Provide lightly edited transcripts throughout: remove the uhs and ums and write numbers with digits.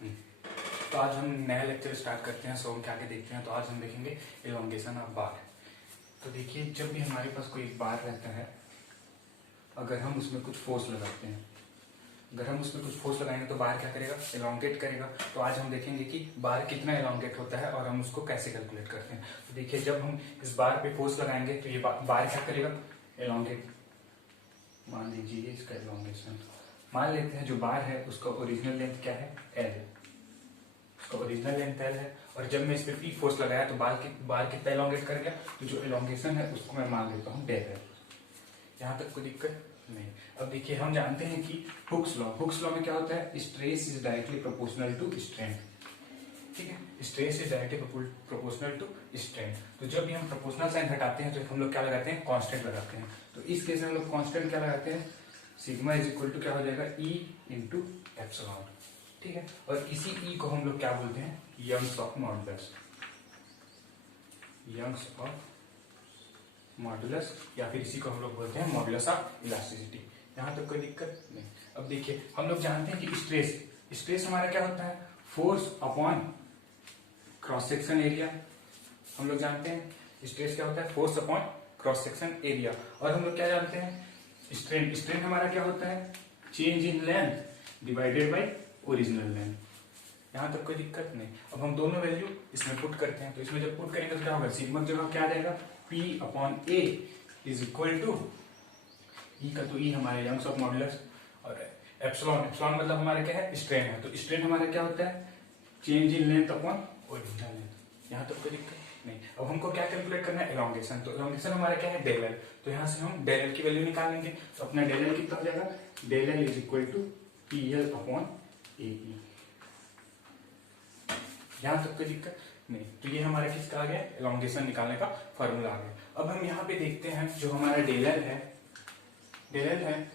तो आज हम नया लेक्चर स्टार्ट करते हैं। सो हम क्या आगे देखते हैं। तो आज हम देखेंगे एलोंगेशन ऑफ बार। तो देखिए, जब भी हमारे पास कोई एक बार रहता है, अगर हम उसमें कुछ फोर्स लगाते हैं, अगर हम उसमें कुछ फोर्स लगाएंगे तो बार क्या करेगा, एलोंगेट करेगा। तो आज हम देखेंगे कि बार कितना एलोंगेट होता है और हम उसको कैसे कैलकुलेट करते हैं। तो देखिए, जब हम इस बार पे फोर्स लगाएंगे तो ये बार क्या करेगा, एलोंगेट। मान लीजिए इसका एलोंगेशन, मान लेते हैं जो बार है उसका ओरिजिनल लेंथ क्या है, एल। उसका ओरिजिनल लेंथ एल है, और जब मैं इस पे पी फोर्स लगाया तो बार कितना एलोंगेट कर गया। तो जो एलोंगेशन है उसको मैं मान लेता हूँ डेल एल। यहाँ तक कोई दिक्कत नहीं। अब देखिए, हम जानते हैं कि हुक्स लॉ में क्या होता है, stress is directly proportional to strain. ठीक है, stress is directly proportional to strain. तो जब भी हम प्रोपोर्शनल साइन हटाते हैं तो हम लोग क्या लगाते हैं, कांस्टेंट लगाते हैं। तो इस केस में हम लोग कांस्टेंट क्या लगाते हैं, सिग्मा इज इक्वल टू क्या हो जाएगा, ई इंटू एप्सिलॉन। ठीक है, और इसी ई को हम लोग क्या बोलते हैं, Young's of modulus. Young's of modulus, या फिर इसी को हम लोग बोलते हैं मॉडुलस ऑफ इलास्टिसिटी। यहां तक कोई दिक्कत नहीं। अब देखिए, हम लोग जानते हैं कि स्ट्रेस हमारा क्या होता है, force upon cross section area. हम लोग जानते हैं स्ट्रेस क्या होता है, force upon cross section area. और हम लोग क्या जानते हैं, स्ट्रेन हमारा क्या होता है, change in length divided by original length. यहां तक कोई दिक्कत नहीं। अब हम दोनों वैल्यू इसमें पुट करते हैं। तो इसमें जब पुट करेंगे तो क्या होगा, सिग्मा की जगह क्या आ जाएगा, P upon A is equal to E का, तो ई हमारे यंग्स ऑफ मॉडुलस, और एप्सिलॉन मतलब हमारा क्या है, स्ट्रेन है। तो स्ट्रेन हमारा क्या होता है, change in length upon original length. यहाँ तक कोई दिक्कत नहीं। अब हमको क्या कैलकुलेट करना है, एलोंगेशन। तो एलोंगेशन हमारा क्या है, डेल एल। तो यहाँ से हम डेल एल की वैल्यू निकालेंगे। तो अपना डेल एल कितना हो जाएगा, del L is equal to P L upon A E. यहाँ तक कोई दिक्कत नहीं। तो ये हमारा किसका आ गया, एलोंगेशन निकालने का फॉर्मूला आ गया। अब हम यहाँ पे देखते हैं जो हमारा डेल एल है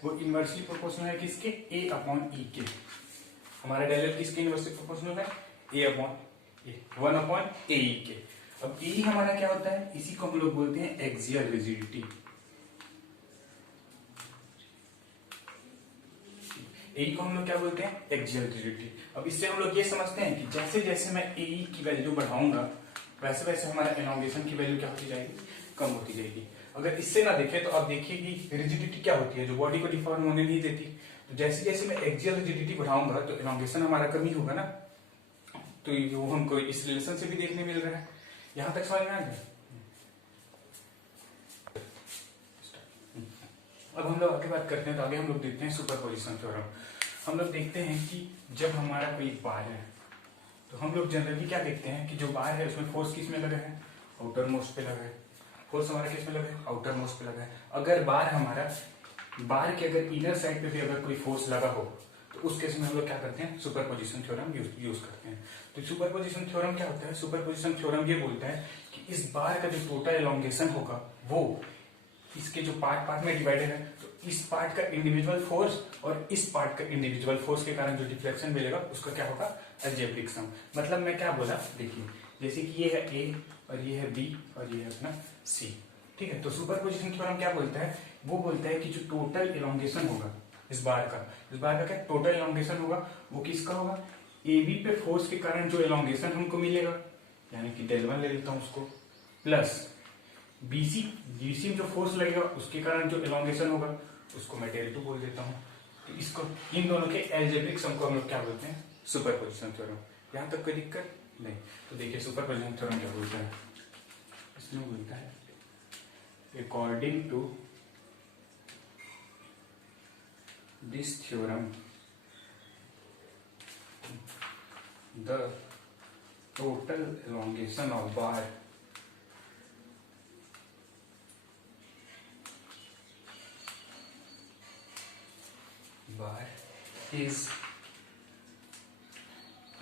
वो इनवर्सली प्रोपोर्शनल है किसके, ए अपॉन ई के। हमारा डेल एल किसके इनवर्सली प्रोपोर्शनल है, ए अपॉन ए, 1 अपॉन ए ई के। अब ए हमारा क्या होता है, इसी को हम लोग बोलते हैं एक्सियल रिजिडिटी। ए को हम लोग क्या बोलते हैं, एक्सियल रिजिडिटी। अब इससे हम लोग ये समझते हैं कि जैसे जैसे मैं ए की वैल्यू बढ़ाऊंगा वैसे वैसे हमारा एलोंगेशन की वैल्यू क्या होती जाएगी, कम होती जाएगी। अगर इससे ना देखे तो आप देखिए कि रिजिडिटी क्या होती है, जो बॉडी को डिफॉर्म होने नहीं देती। तो जैसे जैसे मैं एक्सियल रिजिडिटी बढ़ाऊंगा तो एलोंगेशन हमारा कम ही होगा ना। तो वो हमको इस रिलेशन से भी देखने मिल रहा है। यहां तक समझ में आ गया। अब हम लोग आगे बात करते हैं। तो आगे हम लोग देखते हैं सुपरपोजिशन थ्योरम। हम लोग देखते हैं कि जब हमारा कोई बार है तो हम लोग जनरली क्या देखते हैं कि जो बार है उसमें फोर्स किस में लगा है, आउटर मोस्ट पे लगा है। फोर्स हमारा किस में लगा है, आउटर मोस्ट पे लगा है। अगर बार के अगर इनर साइड पे भी अगर कोई फोर्स लगा हो तो उस केस में हम लोग क्या करते हैं, सुपरपोजिशन थ्योरम यूज करते हैं। तो सुपरपोजिशन थ्योरम क्या होता है, सुपरपोजिशन थ्योरम ये बोलता है कि इस बार का जो टोटल एलोंगेशन होगा वो इसके जो पार्ट में डिवाइडेड है, तो इस पार्ट का इंडिविजुअल फोर्स और इस पार्ट का इंडिविजुअल फोर्स के कारण जो डिफ्लेक्शन मिलेगा उसका क्या होगा, अलजेब्रिक सम। मतलब मैं क्या बोला, देखिए जैसे कि ये है ए और ये है बी और ये है अपना सी। ठीक है, तो सुपरपोजिशन थ्योरम क्या बोलता है, वो बोलता है कि जो टोटल एलोंगेशन होगा इस बार का क्या टोटल एलोंगेशन होगा, वो किसका होगा, ए बी पे फोर्स के कारण जो एलोंगेशन हमको मिलेगा, यानी कि डेल वन ले लेता हूं उसको, प्लस बीसी में जो फोर्स लगेगा उसके कारण जो एलोंगेशन होगा उसको मैं डेल टू बोल देता हूँ। तो इसको, इन दोनों के अलजेब्रिक सम को हम लोग क्या बोलते हैं, सुपरपोजिशन थ्योरम। यहाँ तक कोई दिक्कत नहीं। तो देखिए सुपरपोजिशन थ्योरम क्या बोलता है, इसमें बोलता है according to this theorem the total elongation of bar is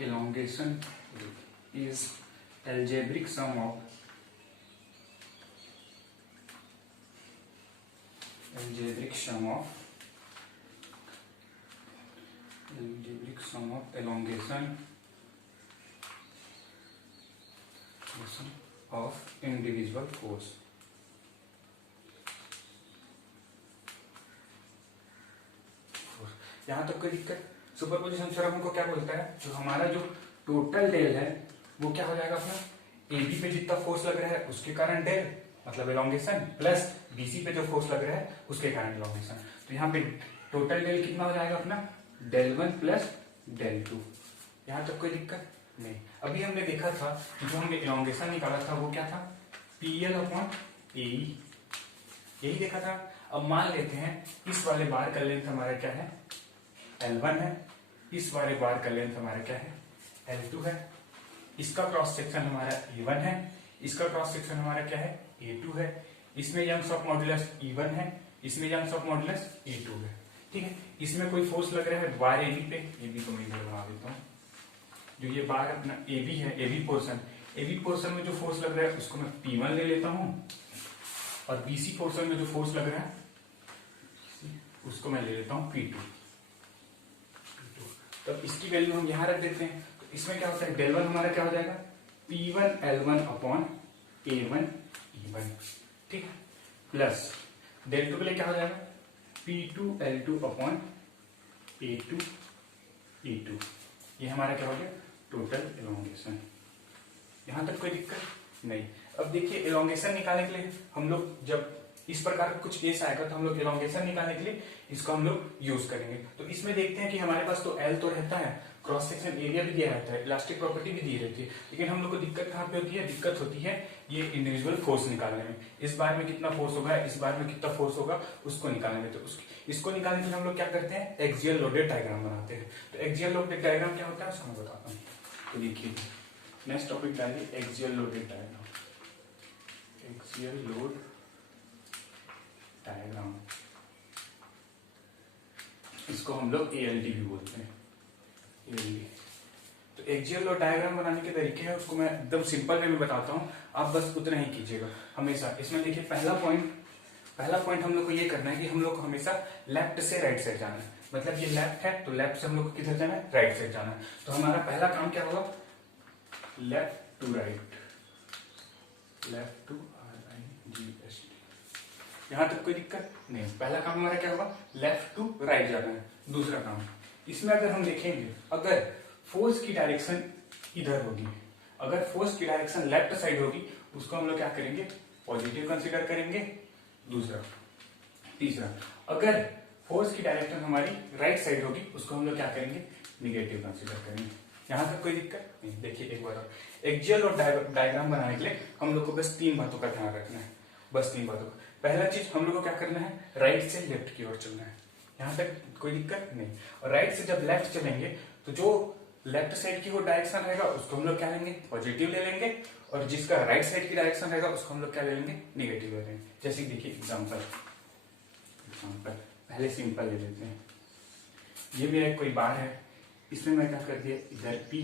elongation is algebraic sum of elongation of individual force। यहां तक कोई दिक्कत, सुपरपोजिशन थ्योरम हमको क्या बोलता है, जो हमारा जो टोटल डेल है वो क्या हो जाएगा अपना, एबी पे जितना फोर्स लग रहा है उसके कारण डेल मतलब एलोंगेशन, प्लस बीसी पे जो फोर्स लग रहा है उसके कारण एलोंगेशन। तो यहाँ पे टोटल डेल कितना हो जाएगा अपना, डेल 1 प्लस डेल 2। यहाँ तक कोई दिक्कत नहीं। अभी हमने देखा था कि जो हमने एलोंगेशन निकाला था वो क्या था, पीएल अपॉन एई, यही देखा था। अब मान लेते हैं इस वाले बार का लेंथ हमारा क्या है, L1 है, इस वाले बार का लेंथ हमारा क्या है, L2 है, इसका क्रॉस सेक्शन हमारा A1 है, इसका क्रॉस सेक्शन हमारा क्या है, A2 है, इसमें यंग्स ऑफ मॉड्यूलस E1 है, इसमें यंग्स ऑफ मॉड्यूलस A2 है। ठीक है, इसमें कोई फोर्स लग रहा है बार AB पे, AB को मैं इधर बना देता हूँ, जो ये बार अपना AB है, AB पोर्शन में जो फोर्स लग रहा है उसको मैं P1 ले लेता हूँ, और BC पोर्शन में जो फोर्स लग रहा है उसको मैं ले लेता हूँ P2। तब इसकी वैल्यू हम यहाँ रख देते हैं। तो इसमें क्या होता है, डेल 1 हमारा क्या हो जाएगा, P1 L1 upon A1 E1, ठीक है, प्लस डेल 2 के लिए क्या हो जाएगा, P2 L2 upon A2 E2। ये हमारा क्या हो गया, टोटल एलोंगेशन। यहां तक कोई दिक्कत नहीं। अब देखिए एलोंगेशन निकालने के लिए हम लोग जब इस प्रकार का कुछ केस आएगा तो हम लोग एलोंगेशन निकालने के लिए इसको हम लोग यूज करेंगे। तो इसमें देखते हैं कि हमारे पास तो एल तो रहता है, क्रॉस सेक्शन एरिया भी दिया रहता है, इलास्टिक प्रॉपर्टी भी दी रहती है, लेकिन हम लोग को दिक्कत कहाँ पे होती है, दिक्कत होती है ये इंडिविजुअल फोर्स निकालने में। इस बार में कितना फोर्स होगा, इस बार में कितना फोर्स होगा, उसको निकालने में। तो इसको निकालने के लिए हम लोग क्या करते हैं, एक्सियल लोडेड डायग्राम बनाते हैं। तो एक्सियल लोडेड डायग्राम क्या होता है उसको मैं बताता हूँ। तो देखिए नेक्स्ट टॉपिक डालिए axial loaded diagram, axial load diagram, इसको हम लोग एएलडी भी बोलते हैं, एएलडी। तो एक्सियल लोड डायग्राम बनाने के तरीके हैं उसको मैं एकदम सिंपल वे में बताता हूँ, आप बस उतना ही कीजिएगा हमेशा। इसमें देखिए पहला पॉइंट हम लोग को ये करना है कि हम लोग को हमेशा लेफ्ट से राइट साइड जाना है। मतलब ये लेफ्ट है तो लेफ्ट से हम लोग को किधर जाना है, राइट साइड जाना है। तो हमारा पहला काम क्या होगा, left to right, left to RIGST। यहां तक कोई दिक्कत नहीं। पहला काम हमारा क्या होगा, लेफ्ट टू राइट जाना है। दूसरा काम, इसमें अगर हम देखेंगे अगर फोर्स की डायरेक्शन इधर होगी, अगर फोर्स की डायरेक्शन लेफ्ट साइड होगी उसको हम लोग क्या करेंगे, पॉजिटिव कंसीडर करेंगे। दूसरा, तीसरा, अगर फोर्स की डायरेक्शन हमारी राइट साइड होगी उसको हम लोग क्या करेंगे, निगेटिव कंसीडर करेंगे। यहां तक कोई दिक्कत नहीं। देखिए एक बार और, एक्सियल और डायग्राम बनाने के लिए हम लोग को बस 3 बातों का ध्यान रखना है, बस 3 बातों का। पहला चीज हम लोग को क्या करना है, राइट से लेफ्ट की ओर चलना है। यहां तक कोई दिक्कत नहीं। और राइट से जब लेफ्ट चलेंगे तो जो लेफ्ट साइड की वो डायरेक्शन रहेगा उसको हम लोग क्या लेंगे, पॉजिटिव ले लेंगे, और जिसका राइट साइड की डायरेक्शन रहेगा उसको हम लोग क्या ले लेंगे, निगेटिव ले लेंगे। जैसे देखिए एग्जाम्पल, पहले सिंपल ले लेते हैं। ये मेरा एक कोई बार है, इसमें मैं क्या कर दिया, इधर P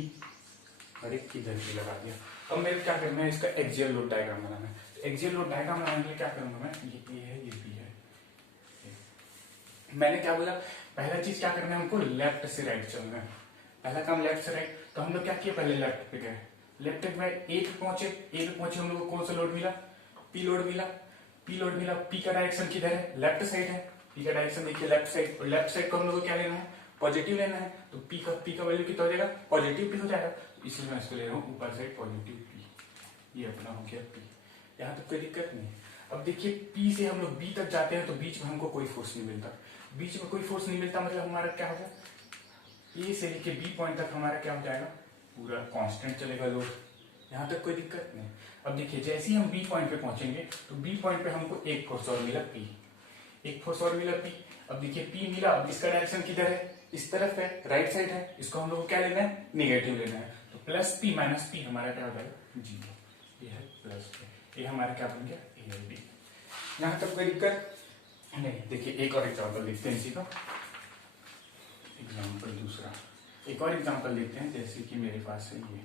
और एक इधर P लगा दिया। अब मेरे क्या करना है, इसका एक्सियल लोड डायग्राम बनाना है। तो एक्सियल लोड डायग्राम बनाने के लिए क्या करूंगा मैं, ये P है, ये P है। मैंने क्या बोला, पहला चीज क्या करना है, हमको लेफ्ट से राइट चलना है। पहला काम लेफ्ट से राइट। तो हम लोग क्या किए, पहले लेफ्ट पे गए, लेफ्ट पे ए पे पहुंचे हम लोग को कौन सा लोड मिला, P लोड मिला। P का डायरेक्शन किधर है, लेफ्ट साइड है। P का डायरेक्शन देखिए लेफ्ट साइड, और लेफ्ट साइड को हम लोग को क्या लेना है, पॉजिटिव लेना है। तो P का वैल्यू कितना हो जाएगा, पॉजिटिव P हो जाएगा। तो इसलिए मैं इसको ले रहा हूँ ऊपर साइड पॉजिटिव P। ये अपना हो गया P। यहाँ तक कोई दिक्कत नहीं। अब देखिए P से हम लोग B तक जाते हैं तो बीच में हमको कोई फोर्स नहीं मिलता। बीच में कोई फोर्स नहीं मिलता मतलब हमारा क्या होगा, A से लेके B पॉइंट तक हमारा क्या हो जाएगा, पूरा कांस्टेंट चलेगा लोड। यहाँ तक कोई दिक्कत नहीं। अब देखिए जैसे ही हम B पॉइंट पे पहुंचेंगे तो B पॉइंट पे हमको एक फोर्स और मिला P, एक फोर्स और मिला P। अब देखिए P मिला, अब इसका डायरेक्शन किधर है, इस तरफ है, राइट साइड है। इसको हम लोग को क्या लेना है, निगेटिव लेना है। तो प्लस P माइनस P हमारा क्या हो जाएगा, 0। ये है प्लस P, ये हमारा क्या बन गया, ALD। यहाँ तक कोई दिक्कत नहीं। देखिए एक और एग्जाम्पल देखते हैं इसी का, एग्जाम्पल दूसरा, एक और एग्जाम्पल देखते हैं। जैसे कि मेरे पास है ये,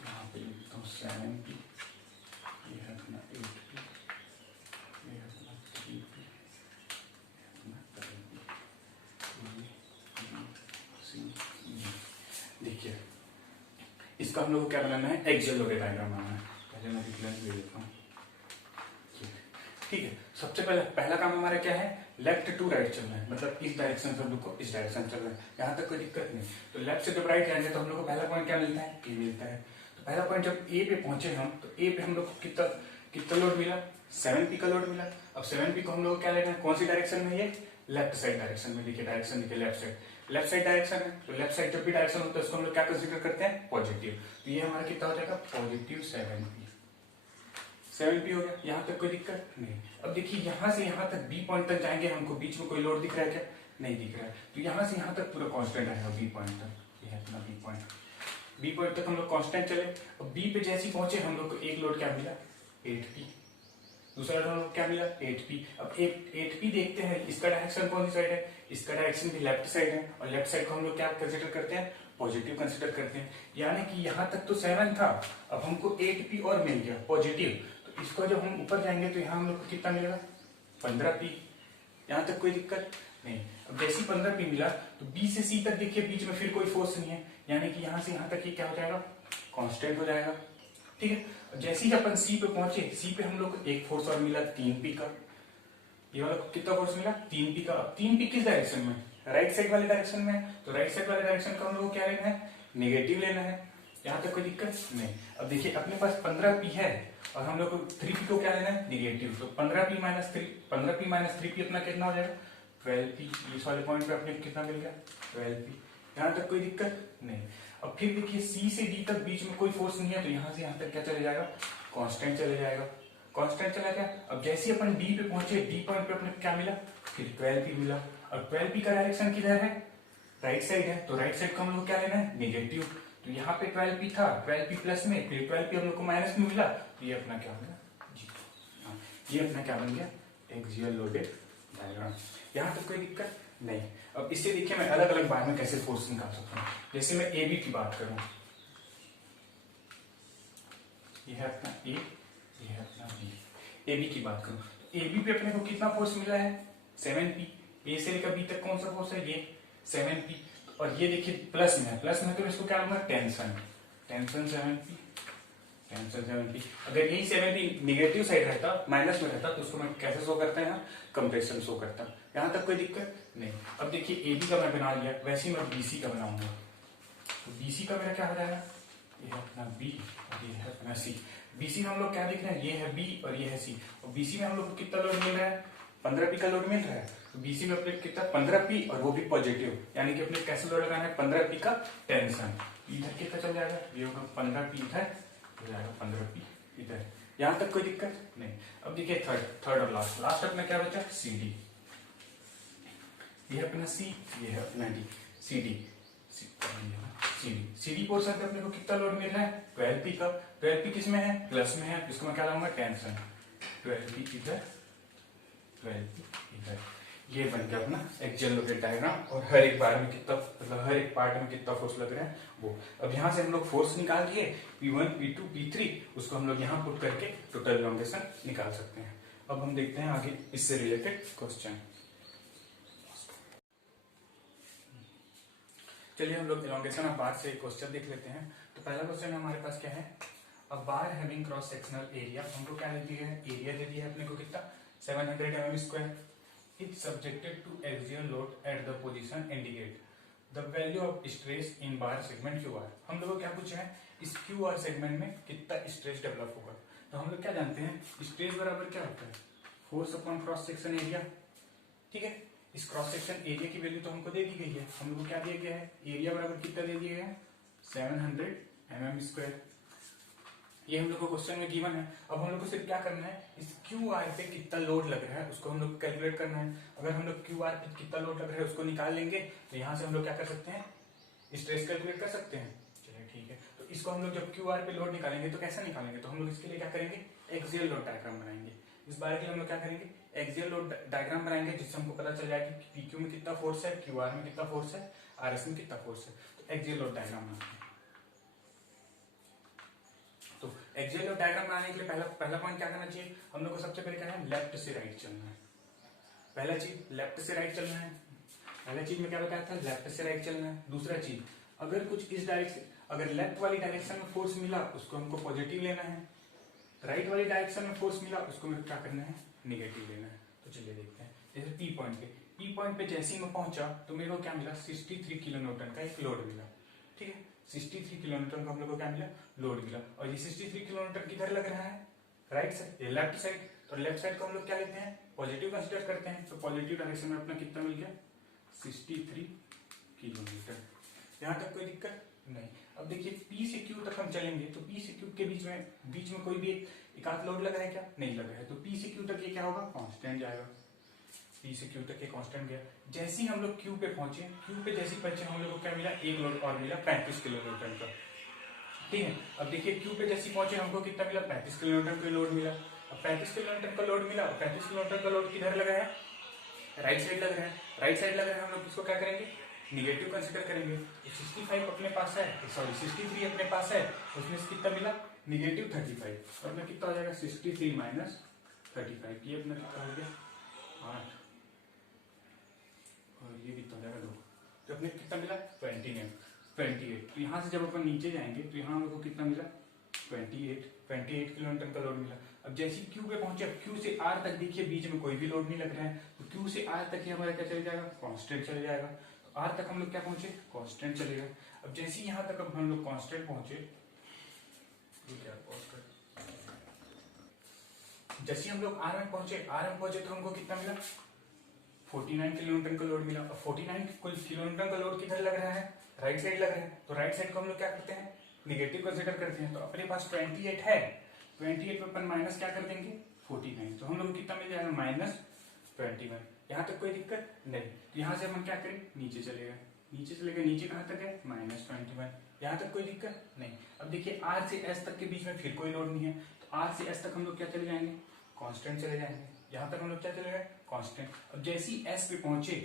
यहाँ पे लिखता हूँ 7P, ये है अपना 8P, ये है अपना 3P, ये है अपना 7P। देखिए इसका हम लोग को क्या बनाना है, एक्सियल लोडेड डायग्राम बनाना है। पहले मैं रिफ्रेंस ले लेता हूँ। ठीक है, सबसे पहला काम हमारा क्या है, लेफ्ट टू राइट चलना है, मतलब इस डायरेक्शन से हम लोग को इस डायरेक्शन चलना है, यहाँ तक कोई दिक्कत नहीं। तो लेफ्ट से जब राइट जाएंगे तो हम लोग को पहला पॉइंट क्या मिलता है, ए मिलता है। तो पहला पॉइंट जब ए पे पहुंचे हम, तो ए पे हम लोग को कितना लोड मिला, 7p का लोड मिला। अब 7p को हम लोग क्या लेना है, कौन सी डायरेक्शन में, ये लेफ्ट साइड डायरेक्शन में। देखिए डायरेक्शन देखिए, लेफ्ट साइड डायरेक्शन है, तो लेफ्ट साइड जब भी डायरेक्शन होता है उसको हम लोग क्या कंसीडर करते हैं, पॉजिटिव। तो ये हमारा कितना हो जाएगा, पॉजिटिव 7p हो गया, यहाँ तक कोई दिक्कत नहीं। अब देखिए यहाँ से यहाँ तक बी पॉइंट तक जाएंगे, हमको बीच में कोई लोड दिख रहा है क्या, नहीं दिख रहा है। तो यहाँ से यहाँ तक पूरा कांस्टेंट आएगा बी पॉइंट तक, ये है अपना बी पॉइंट तक हम लोग कांस्टेंट चले। अब बी पे जैसे ही पहुंचे हम लोग को एक लोड क्या मिला, 8p, दूसरा लोड हम लोग क्या मिला, 8p। अब 8p देखते हैं, इसका डायरेक्शन कौन सी साइड है, इसका डायरेक्शन भी लेफ्ट साइड है, और लेफ्ट साइड को हम लोग क्या कंसिडर करते हैं, पॉजिटिव कंसिडर करते हैं। यानी कि यहाँ तक तो 7 था, अब हमको 8p और मिल गया पॉजिटिव। तो इसको जब हम ऊपर जाएंगे तो यहाँ हम लोग को कितना मिलेगा, 15p। यहाँ तक कोई दिक्कत नहीं। अब जैसे ही 15p मिला तो b से c तक देखिए बीच में फिर कोई फोर्स नहीं है, यानी कि यहाँ से यहाँ तक ये क्या हो जाएगा, कांस्टेंट हो जाएगा। ठीक है, जैसे ही अपन सी पे पहुंचे, सी पे हम लोग को एक फोर्स और मिला 3p का। ये वाला कितना फोर्स मिला, 3p का। अब 3p किस डायरेक्शन में, राइट साइड वाले डायरेक्शन में। तो राइट साइड वाले डायरेक्शन का हम लोग को क्या लेना है, नेगेटिव लेना है। यहाँ तक कोई दिक्कत नहीं। अब देखिए अपने पास 15p है और हम लोग को 3p को क्या लेना है, नेगेटिव। तो 15p माइनस 3p अपना कितना हो जाएगा, 12p। इस वाले पॉइंट पे अपने कितना मिल गया, 12p। यहाँ तक कोई दिक्कत नहीं। अब फिर देखिए सी से डी तक बीच में कोई फोर्स नहीं है, तो यहाँ से यहाँ तक क्या चले जाएगा, कांस्टेंट चले जाएगा, कांस्टेंट चला गया। अब जैसे ही अपन डी पे पहुंचे, डी पॉइंट पे अपने क्या मिला, फिर 12p मिला। और 12p का डायरेक्शन किधर है, राइट साइड है, तो राइट साइड को हम लोग क्या लेना है, नेगेटिव। तो यहाँ पे 12p था, 12p प्लस में, फिर 12p हम लोग को माइनस में मिला, तो ये अपना क्या हो गया जी, हाँ, ये अपना क्या बन गया, एक्सियल लोडेड डायग्राम। यहाँ तक कोई दिक्कत नहीं। अब इससे देखिए मैं अलग अलग बार में कैसे फोर्स निकाल सकता हूँ। जैसे मैं ए बी की बात करूं, ये है अपना ए, ये है अपना बी। ए बी की बात करूं तो ए बी पे अपने को कितना फोर्स मिला है, 7p। ए से लेकर बी तक कौन सा फोर्स है, ये 7p। और ये देखिए प्लस में है, प्लस में तो इसको क्या लूंगा, टेंशन 7p, टेंशन 7p। अगर यही 7p निगेटिव साइड रहता, माइनस में रहता, तो उसको मैं कैसे शो करता है, यहाँ कंप्रेशन शो करता। यहाँ तक कोई दिक्कत नहीं। अब देखिए ए बी का मैं बना लिया, वैसे ही मैं बीसी का बनाऊंगा। तो बीसी का मेरा क्या हो जाएगा, ये है अपना बी और ये है अपना सी। बीसी में हम लोग क्या देख रहे हैं, ये है बी और ये है सी। और बीसी में हम लोग को कितना लोड मिल रहा है, 15p का लोड मिल रहा है। तो बीसी में अपने कितना, 15p और वो भी पॉजिटिव, यानी कि अपने कैसे लोड लगाना है, 15p का टेंशन। इधर कितना चल जाएगा, ये होगा 15p इधर हो जाएगा, 15p इधर। यहाँ तक कोई दिक्कत नहीं। अब देखिए थर्ड और लास्ट अपना क्या बचा, सी डी। ये है अपना सी, ये है अपना D, C D. CD portion पे अपने को कितना लोड मिल रहा है, 12p का। 12p किस में है, प्लस में है, इसको मैं क्या लाऊंगा, टेंशन। 12p इधर, 12p इधर। ये बन गया अपना एक्सियल लोडेड डायग्राम। और हर एक बार में कितना, मतलब हर एक पार्ट में कितना फोर्स लग रहा है वो। अब यहाँ से हम लोग फोर्स निकाल दिए, P1 P2 P3, उसको हम लोग यहाँ पुट करके टोटल इलॉन्गेशन निकाल सकते हैं। अब हम देखते हैं आगे इससे रिलेटेड क्वेश्चन। चलिए हम लोग इलॉन्गेशन ऑफ बार से क्वेश्चन देख लेते हैं। तो पहला क्वेश्चन हमारे पास क्या है, अ बार हैविंग क्रॉस सेक्शनल एरिया। हमको क्या दे दिया है, एरिया दे दिया है अपने को कितना, 700 mm square. It subjected to axial load at the position indicate the value of stress in bar segment Q R. हम लोग को क्या पूछा है, इस क्यू आर सेगमेंट में कितना स्ट्रेस डेवलप होगा। तो हम लोग क्या जानते हैं, स्ट्रेस बराबर क्या होता है, force upon cross section area. ठीक है, इस क्रॉस सेक्शन एरिया की वैल्यू तो हमको दे दी गई है। हम लोग को क्या दिया गया है, एरिया बराबर कितना दे दिया गया है, 700 mm स्क्वायर। ये हम लोग को क्वेश्चन में गिवन है। अब हम लोग को सिर्फ क्या करना है, इस क्यू आर पे कितना लोड लग रहा है उसको हम लोग कैलकुलेट करना है। अगर हम लोग क्यू आर पे कितना लोड लग रहा है उसको निकाल लेंगे, तो यहाँ से हम लोग क्या कर सकते हैं, स्ट्रेस कैलकुलेट कर सकते हैं। चलिए ठीक है, तो इसको हम लोग जब क्यू आर पे लोड निकालेंगे तो कैसे निकालेंगे, तो हम लोग इसके लिए क्या करेंगे, एक्सियल लोड डायग्राम बनाएंगे। इस बार के लिए हम लोग क्या करेंगे, एक्सियल लोड डायग्राम बनाएंगे, जिससे हमको पता चल जाएगा कि पीक्यू में कितना फोर्स है, क्यू आर में कितना फोर्स है, आरएस में कितना फोर्स है। तो एक्सियल लोड डायग्राम बनाते हैं। तो एक्सियल लोड डायग्राम बनाने के लिए पहला पॉइंट क्या करना चाहिए, हम लोग को सबसे पहले क्या है, लेफ्ट से राइट चलना है। पहला चीज लेफ्ट से राइट चलना है। पहला चीज में क्या बताया था, लेफ्ट से राइट चलना है। दूसरा चीज, अगर कुछ इस डायरेक्शन, अगर लेफ्ट वाली डायरेक्शन में फोर्स मिला उसको हमको पॉजिटिव लेना है, राइट वाली डायरेक्शन में फोर्स मिला उसको क्या करना है, निगेटिव लेना है। तो चलिए देखते हैं। जैसे पी पॉइंट पे जैसे ही मैं पहुंचा तो मेरे को क्या मिला, 63 किलो न्यूटन का एक लोड मिला। ठीक है, 63 किलो न्यूटन का हम लोग को क्या मिला, लोड मिला। और ये 63 किलो न्यूटन किधर लग रहा है, राइट साइड, ये लेफ्ट साइड। तो लेफ्ट साइड को हम लोग क्या लेते हैं, पॉजिटिव कंसिडर करते हैं। तो पॉजिटिव डायरेक्शन में अपना कितना मिल गया, 63 किलोमीटर। यहां तक कोई दिक्कत नहीं। अब देखिए P से Q तक हम चलेंगे तो P से Q के बीच में कोई भी एक आध लोड लगा है क्या, नहीं लगा है। तो P से Q तक ये क्या होगा, कांस्टेंट जाएगा। P से Q तक ये कांस्टेंट गया। जैसे ही हम लोग Q पे पहुंचे, Q पे जैसे पहुंचे हम लोग को क्या मिला, एक लोड और मिला 35 किलो न्यूटन का। ठीक है, अब देखिए Q पे जैसे पहुंचे हमको कितना मिला, 35 किलो न्यूटन का लोड मिला। अब 35 किलो न्यूटन का लोड मिला, 35 किलो न्यूटन का लोड किधर लगा है, राइट साइड लग रहा है। राइट साइड लग रहा है, हम लोग इसको क्या करेंगे, निगेटिव कंसीडर करेंगे। 65 अपने पास है, सॉरी 63 अपने पास है, उसमें से कितना मिला, निगेटिव 35। और में कितना हो जाएगा, 63 माइनस 35, ये अपना कितना हो गया 8, और ये कितना हो जाएगा 2। तो अपने कितना मिला 28। तो यहाँ से जब अपन नीचे जाएंगे तो यहाँ हमको कितना मिला 28 किलो न्यूटन का लोड मिला। अब जैसे ही Q पे पहुंचे, Q से R तक देखिए बीच में कोई भी लोड नहीं लग रहा है। तो Q से R तक ही हमारा क्या चल जाएगा, कांस्टेंट चल जाएगा। तो R तक हम लोग क्या पहुंचे, कांस्टेंट चलेगा। अब जैसे ही यहाँ तक अब हम लोग कांस्टेंट पहुंचे, जैसे हम लोग R में पहुंचे तो हमको कितना मिला, 49 किलो न्यूटन का लोड मिला। और 49 किलो न्यूटन का लोड किधर लग रहा है, राइट साइड लग रहा है। तो राइट साइड को हम लोग क्या करते हैं, निगेटिव कंसीडर करते हैं। तो अपने पास 28 है, 28 पे अपन माइनस क्या कर देंगे 49। तो हम लोग को कितना मिल जाएगा, माइनस 21। यहाँ तक कोई दिक्कत नहीं। तो यहाँ से हम क्या करें, नीचे चलेगा, नीचे कहाँ तक है, माइनस 21। यहाँ तक कोई दिक्कत नहीं। अब देखिए R से S तक के बीच में फिर कोई लोड नहीं है। तो R से S तक हम लोग क्या चले जाएंगे, कांस्टेंट चले जाएंगे। यहाँ तक हम लोग क्या चले गए, कांस्टेंट। अब जैसे ही S पे पहुंचे,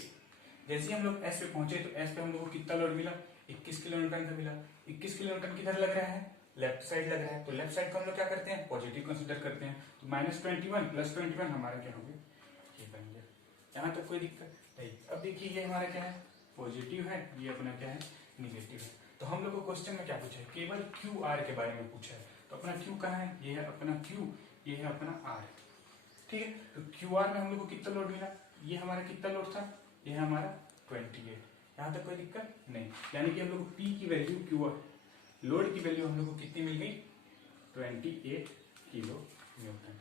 तो S पे हम लोग को कितना लोड मिला, 21 किलो न्यूटन का मिला। 21 किलो न्यूटन किधर लग रहा है, लेफ्ट साइड लग रहा है। तो लेफ्ट साइड को हम लोग क्या करते हैं, पॉजिटिव कंसीडर करते हैं। तो माइनस 21 प्लस 21 हमारा क्या हो गया, ये बन गया। यहाँ तक कोई दिक्कत नहीं। अब देखिए ये हमारा क्या है, पॉजिटिव है, ये अपना क्या है, निगेटिव है। तो हम लोग को क्वेश्चन में क्या पूछा है, केवल क्यू आर के बारे में पूछा है। तो अपना क्यू कहाँ है, ये है अपना क्यू, ये है अपना आर। ठीक है, तो क्यू आर में हम लोग को कितना लोड मिला, ये हमारा कितना लोड था, ये है हमारा 28। यहाँ तक कोई दिक्कत नहीं। यानी कि हम लोग को पी की वैल्यू, क्यू आर लोड की वैल्यू हम लोग को कितनी मिल गई, 28 किलो न्यूटन।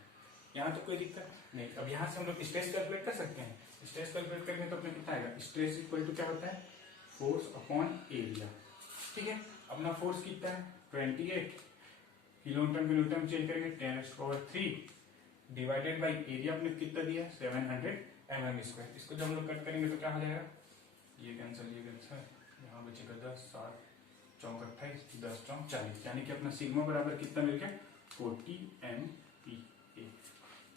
यहाँ तक कोई दिक्कत नहीं। अब यहाँ से हम लोग स्ट्रेस कैलकुलेट कर सकते हैं। स्ट्रेस कैलकुलेट करेंगे तो अपने कितना आएगा, स्ट्रेस इक्वल टू क्या होता है, फोर्स अपॉन एरिया। ठीक है, अपना फोर्स कितना है 28 किलो न्यूटन, न्यूटन चेंज करेंगे 10⁻³ डिवाइडेड बाई एरिया अपने कितना दिया है 700 mm²। इसको जब हम लोग कट करेंगे तो क्या हो जाएगा, ये कैंसिल, यहाँ बचेगा 10, 7 चौक 28, 10 चौक 40। यानी कि अपना सिग्मा बराबर कितना मिल गया 40 MPa।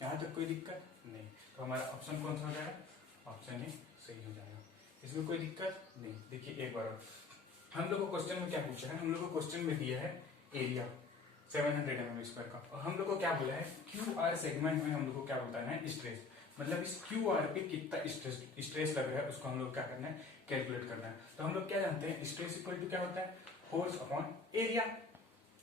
यहाँ तक कोई दिक्कत नहीं। तो हमारा ऑप्शन कौन सा हो जाएगा, ऑप्शन ए सही हो जाएगा, इसमें कोई दिक्कत नहीं। देखिए एक बार हम लोग को क्वेश्चन में क्या पूछा है, हम लोग को क्वेश्चन में दिया है एरिया 700 mm² का, और हम लोग को क्या बोला है, क्यू आर सेगमेंट में हम लोग को क्या बताना है, स्ट्रेस। मतलब इस क्यू आर पे कितना स्ट्रेस लग रहा है उसको हम लोग क्या करना है, कैलकुलेट करना है। तो हम लोग क्या जानते हैं, स्ट्रेस इक्वल टू क्या होता है, फोर्स अपॉन एरिया।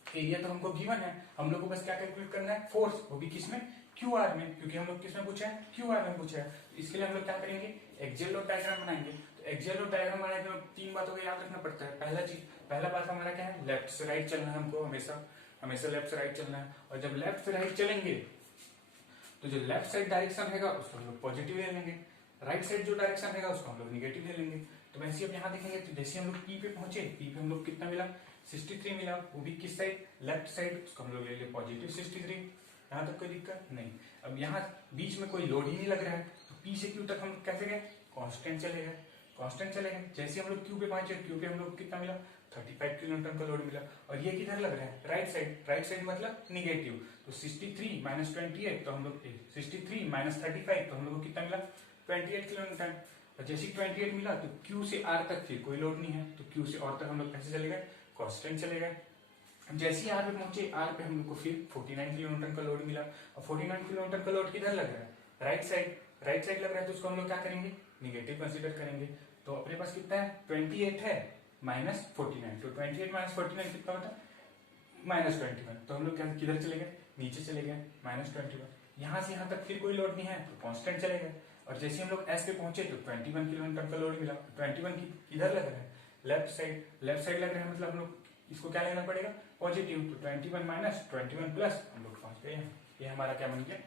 एरिया तो हमको गिवन है, हम लोग को बस क्या कैलकुलेट करना है, फोर्स, वो भी किसमें, क्यू आर में, क्योंकि हम लोग किसमें पूछा है, क्यू आर में पूछा है। इसके लिए हम लोग क्या करेंगे, एक्सियल लोड डायग्राम बनाएंगे। तो एक्सियल लोड डायग्राम बनाने के 3 बातों को याद रखना पड़ता है। पहला बात हमारा क्या है, लेफ्ट से राइट चलना है हमको, हमेशा लेफ्ट से राइट चलना है। और जब लेफ्ट से राइट चलेंगे तो जो लेफ्ट साइड डायरेक्शन रहेगा उसको हम लोग पॉजिटिव ले लेंगे, राइट साइड जो डायरेक्शन रहेगा उसको हम लोग निगेटिव ले लेंगे। तो वैसे अब यहाँ देखेंगे तो जैसे हम लोग पी पे पहुंचे, पी पे हम लोग कितना मिला 63 मिला, वो भी किस साइड, लेफ्ट साइड, उसको हम लोग ले लिए पॉजिटिव 63। यहाँ तक कोई दिक्कत नहीं। अब यहाँ बीच में कोई लोड ही नहीं लग रहा है, तो पी से क्यू तक हम कैसे गए, कांस्टेंट चले गए। जैसे हम लोग क्यू पे पहुंचे, क्यू पे हम लोग कितना मिला 35 किलो न्यूटन का लोड मिला। और ये किधर लग रहा है, राइट साइड मतलब निगेटिव। तो 63 माइनस 28, तो हम लोग 63 माइनस 35, तो हम लोग को कितना मिला 28 किलो न्यूटन। और जैसे 28 मिला तो क्यू से आर तक फिर कोई लोड नहीं है, तो क्यू से आर तक हम लोग कैसे चले गए, कांस्टेंट चले गए। जैसे ही आर पे पहुंचे, आर पे हम लोग को फिर 49 किलो न्यूटन का लोड मिला। और 49 किलो न्यूटन का लोड किधर लग रहा है, राइट साइड लग रहा है, तो उसको हम लोग क्या करेंगे, निगेटिव कंसीडर करेंगे। तो अपने पास कितना है 28 है माइनस 49, तो 28 माइनस 49 कितना होता है -21। तो हम लोग क्या किधर चले गए, नीचे चले गए -21। यहाँ से यहाँ तक फिर कोई लोड नहीं है तो कांस्टेंट चलेगा। और जैसे हम लोग एस पे पहुंचे तो 21 किलो न्यूटन का लोड मिला। 21 किधर लग रहा है? Left side. लेफ्ट साइड लग रहा है मतलब हम लोग इसको क्या लेना पड़ेगा? पॉजिटिव। तो 21 माइनस 21 प्लस हम लोग पहुंच गए। ये हमारा क्या बन गया?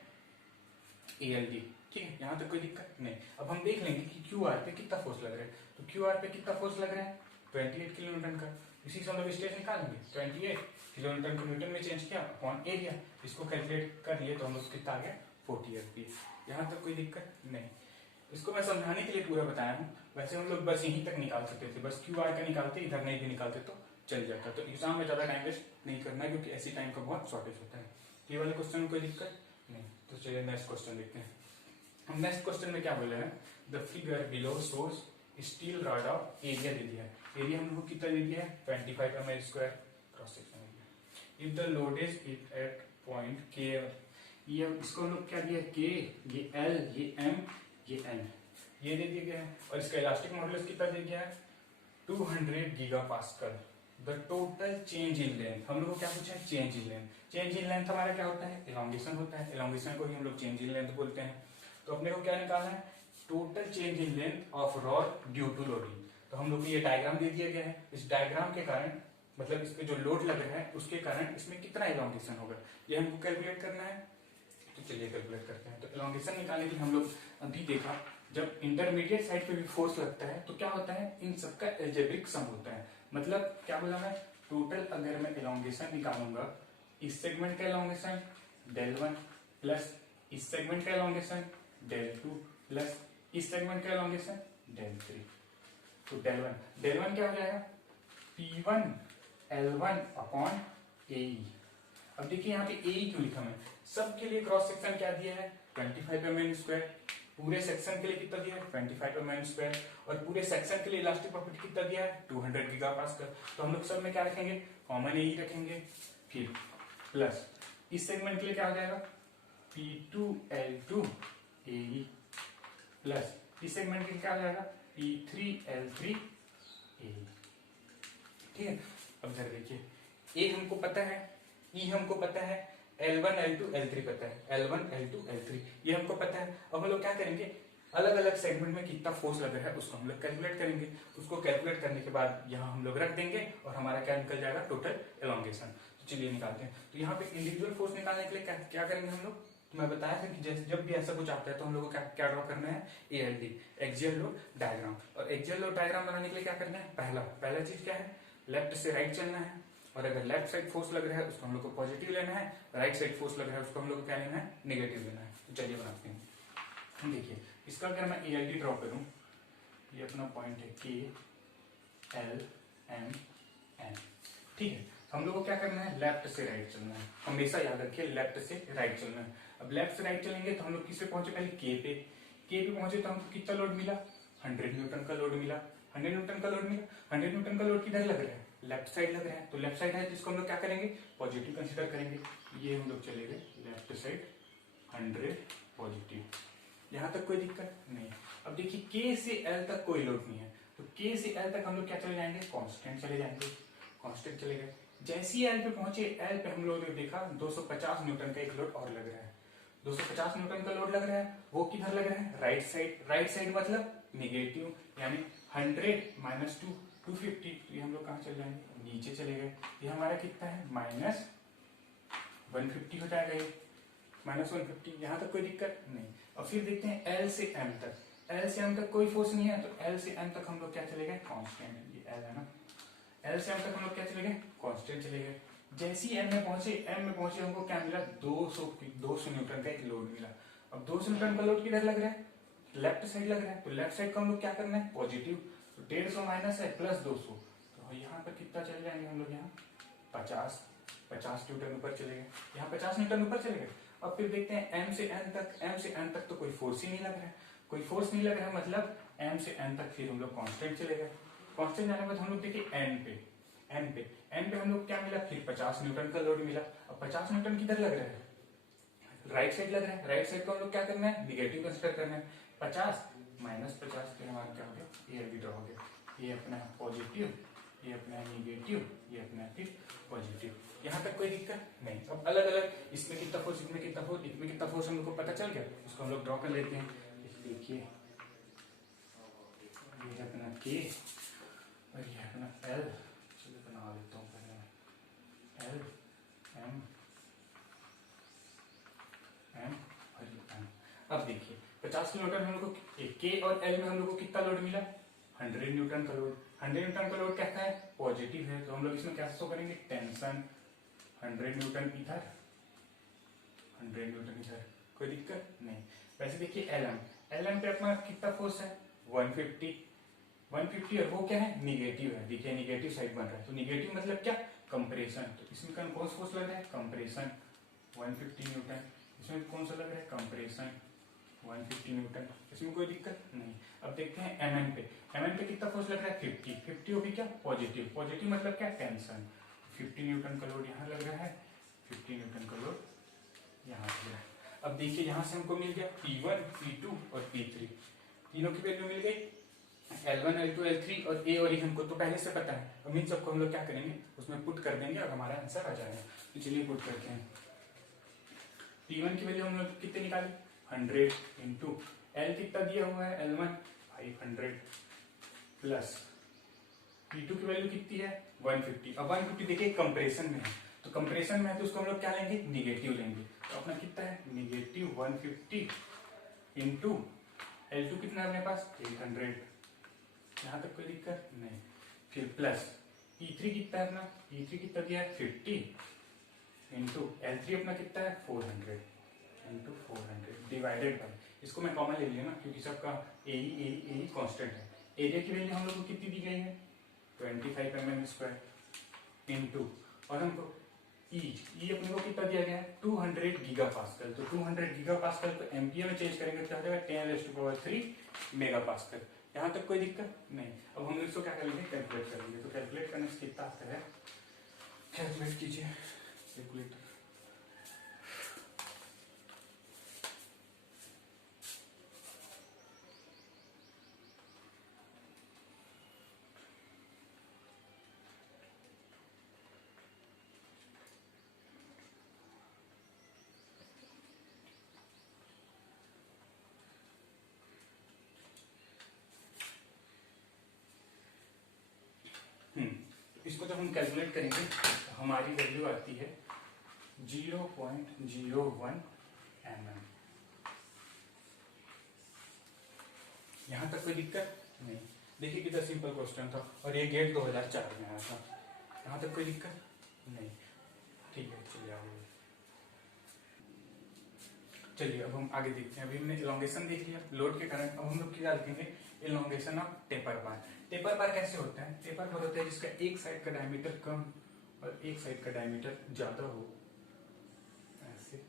ALD। ठीक है, यहाँ तक कोई दिक्कत नहीं। अब हम देख लेंगे कि QR पे कितना फोर्स लग रहा है। तो QR पे कितना फोर्स लग रहा है? 28 किलो न्यूटन का। इसी से हम लोग स्ट्रेस निकालेंगे। 28 किलो न्यूटन को न्यूटन में चेंज किया अपॉन एरिया, इसको कैलकुलेट कर लिए तो हम लोग कितना आ गया? 40 RPM। यहाँ तक कोई दिक्कत नहीं। इसको मैं समझाने के लिए पूरा बताया हूँ। वैसे हम लोग बस यहीं तक निकाल सकते थे, बस QR का निकालते, इधर नहीं भी निकालते तो चल जाता। तो एग्जाम में ज्यादा टाइम वेस्ट नहीं करना है क्योंकि ऐसी टाइम का बहुत शॉर्टेज होता है। ये वाले क्वेश्चन में कोई दिक्कत नहीं। तो चलिए नेक्स्ट क्वेश्चन देखते हैं। हम नेक्स्ट क्वेश्चन में क्या बोले हैं? The figure below shows steel rod of area दे दिया है। एरिया हम लोग कितना दे दिया है? 25 ml square cross section area. If the load is it at point के, ये इसको हम लोग क्या दिया? के, ये L, ये M, ये N, ये दे दिया गया है। और इसका इलास्टिक मॉडुलस कितना दे दिया है? 200 gigapascal. The total change in length, हम लोग को क्या पूछा है? Change in length. Change in length हमारा क्या होता है? एलोंगेशन होता है। एलोंगेशन को ही हम लोग चेंज इन लेंथ बोलते हैं। तो अपने को क्या निकालना है? Total change in length of rod due to loading. तो हम लोग को ये डायग्राम दे दिया गया है। इस डायग्राम के कारण मतलब इस पे जो लोड लग रहा है उसके कारण इसमें कितना एलोंगेशन होगा ये हमको कैलकुलेट करना है। तो चलिए कैलकुलेट करते हैं। तो एलोंगेशन निकालने के लिए हम लोग अभी देखा, जब इंटरमीडिएट साइड पे भी फोर्स लगता है तो क्या होता है? इन सबका एल्जेब्रिक सम होता है। मतलब क्या बोला मैं? टोटल अगर मैं एलोंगेशन निकालूंगा, इस सेगमेंट का एलोंगेशन del1 प्लस इस सेगमेंट का एलोंगेशन del2 प्लस इस सेगमेंट का एलोंगेशन del3। तो del1 क्या हो जाएगा? P1 L1 upon AE। अब देखिए यहाँ पे AE क्यों लिखा मैं? सबके लिए क्रॉस सेक्शन क्या दिया है? 25 mm स्क्वायर। पूरे सेक्शन के लिए कितना दिया है? 25 mm स्क्वायर। और पूरे सेक्शन के लिए इलास्टिक प्रॉपर्टी कितना दिया है? 200 गीगापास्कल। तो हम लोग सब में क्या रखेंगे? कॉमन AE रखेंगे। फिर प्लस इस सेगमेंट के लिए क्या हो जाएगा? P2 L2 AE प्लस इस सेगमेंट के लिए क्या हो जाएगा? P3 L3 AE। ठीक है, अब जरा देखिए, A हमको पता है, E हमको पता है, L1 L2 L3 पता है, L1 L2 L3 ये हमको पता है। अब हम लोग क्या करेंगे? अलग अलग सेगमेंट में कितना फोर्स लग रहा है उसको हम लोग कैलकुलेट करेंगे। उसको कैलकुलेट करने के बाद यहाँ हम लोग रख देंगे और हमारा क्या निकल जाएगा? Total elongation. तो चलिए निकालते हैं। तो यहाँ पे इंडिविजुअल फोर्स निकालने के लिए क्या करेंगे हम लोग? तो मैं बताया था कि जैसे जब भी ऐसा कुछ आता है तो हम लोग को क्या ड्रॉ करना है? ALD, axial load diagram. और एक्सियल लोड डायग्राम बनाने के लिए क्या करना है? पहला चीज क्या है? लेफ्ट से राइट चलना है। और अगर लेफ्ट साइड फोर्स लग रहा है उसको हम लोग को पॉजिटिव लेना है, राइट साइड फोर्स लग रहा है उसको हम लोग को क्या लेना है? नेगेटिव लेना है। तो चलिए बनाते हैं। देखिए इसका अगर मैं ALD ड्रॉ करूं, ये अपना पॉइंट है K L M N। ठीक है, हम लोग को क्या करना है? लेफ्ट से राइट चलना है। हमेशा याद रखिए लेफ्ट से राइट चलना है। अब लेफ्ट से राइट चलेंगे तो हम लोग किस पे पहुंचे? पहले K पे। K पे पहुंचे तो हमको कितना लोड मिला? 100 न्यूटन का लोड मिला। 100 न्यूटन का लोड मिला। 100 न्यूटन का लोड किधर लग रहा है? लेफ्ट साइड लग रहा है। तो लेफ्ट साइड है तो इसको हम लोग क्या करेंगे? पॉजिटिव कंसीडर करेंगे। ये हम लोग चले गए लेफ्ट साइड 100 पॉजिटिव। यहाँ तक कोई दिक्कत नहीं। अब देखिए K से L तक कोई लोड नहीं है, तो K से L तक हम लोग क्या चले जाएंगे? कांस्टेंट चले जाएंगे। कांस्टेंट चले गए। जैसे ही L पे पहुंचे, L पे हम लोग ने देखा 250 न्यूटन का एक लोड और लग रहा है। 250 न्यूटन का लोड लग रहा है, वो किधर लग रहा है? Right side. राइट साइड मतलब नेगेटिव, यानी 100 माइनस 2 250। ये हम लोग कहाँ चले जाएंगे? नीचे चले गए। ये हमारा कितना है? माइनस 150 हो जाएगा। ये माइनस 150। यहाँ तक कोई दिक्कत नहीं। और फिर देखते हैं L से M तक। L से M तक कोई फोर्स नहीं है, तो L से M तक हम लोग क्या चले गए? कांस्टेंट। ये L है ना, L से M तक हम लोग क्या चले गए? कांस्टेंट चले गए। जैसे ही M में पहुंचे हमको क्या मिला? 200 न्यूटन का एक लोड मिला। अब 200 न्यूटन का लोड किधर लग रहा है? लेफ्ट साइड लग रहा है। तो लेफ्ट साइड को हम लोग क्या करना है? पॉजिटिव। तो 150 माइनस है प्लस 200, तो यहाँ पर कितना चले जाएंगे हम लोग? यहाँ 50 न्यूटन ऊपर चले गए। यहाँ 50 न्यूटन ऊपर चले गए। अब फिर देखते हैं M से N तक तो कोई फोर्स ही नहीं लग रहा है। कोई फोर्स नहीं लग रहा है मतलब M से N तक फिर हम लोग कांस्टेंट चले गए। कांस्टेंट जाने के बाद हम लोग देखिए N पे हम लोग क्या मिला? फिर 50 न्यूटन का लोड मिला। अब 50 न्यूटन किधर लग रहा है? राइट साइड लग रहा है। राइट साइड को हम लोग क्या करना है? निगेटिव कंसिडर करना है। 50 माइनस 50 फिर हमारा क्या हो गया? ये भी ड्रॉ हो गया। ये अपना पॉजिटिव ये अपना है निगेटिव, ये अपना है फिर पॉजिटिव। यहाँ तक कोई दिक्कत नहीं। अब अलग अलग इसमें कितना फोर्स, इसमें कितना फोर्स, इसमें कितना फोर्स हम लोग को पता चल गया, उसको हम लोग ड्रॉ कर लेते हैं। देखिए ये है अपना K और ये अपना L, चलिए बना लेता हूँ पहले L M M और ये M। अब देखिए 50 किलोमीटर हम लोग को K और L में हम लोग को कितना लोड मिला, 100 न्यूटन का लोड। 100 न्यूटन का लोड कैसा है, पॉजिटिव है, तो हम लोग इसमें कैसे शो करेंगे, टेंशन 100 न्यूटन इधर 100 न्यूटन इधर, कोई दिक्कत नहीं। वैसे देखिए एल एम पे अपना कितना फोर्स है 150 और वो क्या है निगेटिव है, देखिए निगेटिव साइड बन रहा है, तो निगेटिव मतलब क्या, कंप्रेशन। तो इसमें कौन सा फोर्स लग रहा है, कंप्रेशन 150 न्यूटन। इसमें कौन सा लग रहा है, कंप्रेशन 150 न्यूटन, इसमें कोई दिक्कत नहीं। अब देखते हैं एमएन पे कितना फोर्स लग रहा है 50 वो भी क्या, पॉजिटिव मतलब क्या, टेंशन। 50 न्यूटन का लोड यहाँ लग रहा है, 50 न्यूटन का लोड यहाँ लग रहा है। अब देखिए यहाँ से हमको मिल गया P1 P2 और P3, तीनों की वैल्यू मिल गई, L1 L2 L3 और A और E हमको तो पहले से पता है। अब इन सबको हम लोग क्या करेंगे, उसमें पुट कर देंगे और हमारा आंसर आ जाएगा। तो चलिए पुट करते हैं। P1 की वैल्यू हम लोग कितने निकाले, 100 इंटू L कितना दिया हुआ है L1 500 प्लस P2 की वैल्यू कितनी है 150। अब 150 देखिए कंप्रेशन में है, तो कंप्रेशन में है तो उसको हम लोग क्या लेंगे, निगेटिव लेंगे। तो अपना कितना है निगेटिव 150 इंटू L2 कितना है अपने पास 800, यहाँ तक कोई दिक्कत नहीं। फिर प्लस E3 कितना है अपना, E3 कितना दिया है 50 इंटू L3 अपना कितना है 400 इंटू 400 डिवाइडेड बाय, इसको मैं कॉमन ले लिया ना क्योंकि सबका ए कांस्टेंट है। एरिया की वैल्यू हम लोग को कितनी दी गई है 25 mm² इंटू और हमको ई अपने को कितना दिया गया है 200 गीगा पास्कल। तो 200 गीगा पास्कल को एम्पियर में चेंज करेंगे तो आ जाएगा 10⁻³ मेगा पास्कल। यहाँ तक कोई दिक्कत नहीं। अब हम इसको क्या करेंगे, कैलकुलेट करेंगे। तो कैलकुलेट करने से कितना आता है, कैलकुलेट कीजिए कैलकुलेटर। इसको जब हम कैलकुलेट करेंगे तो हमारी वैल्यू आती है 0.01 mm। यहां तक कोई दिक्कत नहीं। देखिए कितना सिंपल क्वेश्चन था और ये गेट 2004 में आया था। यहां तक कोई दिक्कत नहीं, ठीक है। चलिए आगे, चलिए अब हम आगे देखते हैं। अभी हमने इलॉन्गेशन देख लिया लोड के कारण। अब हम लोग क्या देखेंगे, elongation of taper bar. Taper bar कैसे होता है, टेपर बार होता है जिसका एक साइड का डायमीटर कम और एक साइड का डायमीटर ज्यादा हो, ऐसे,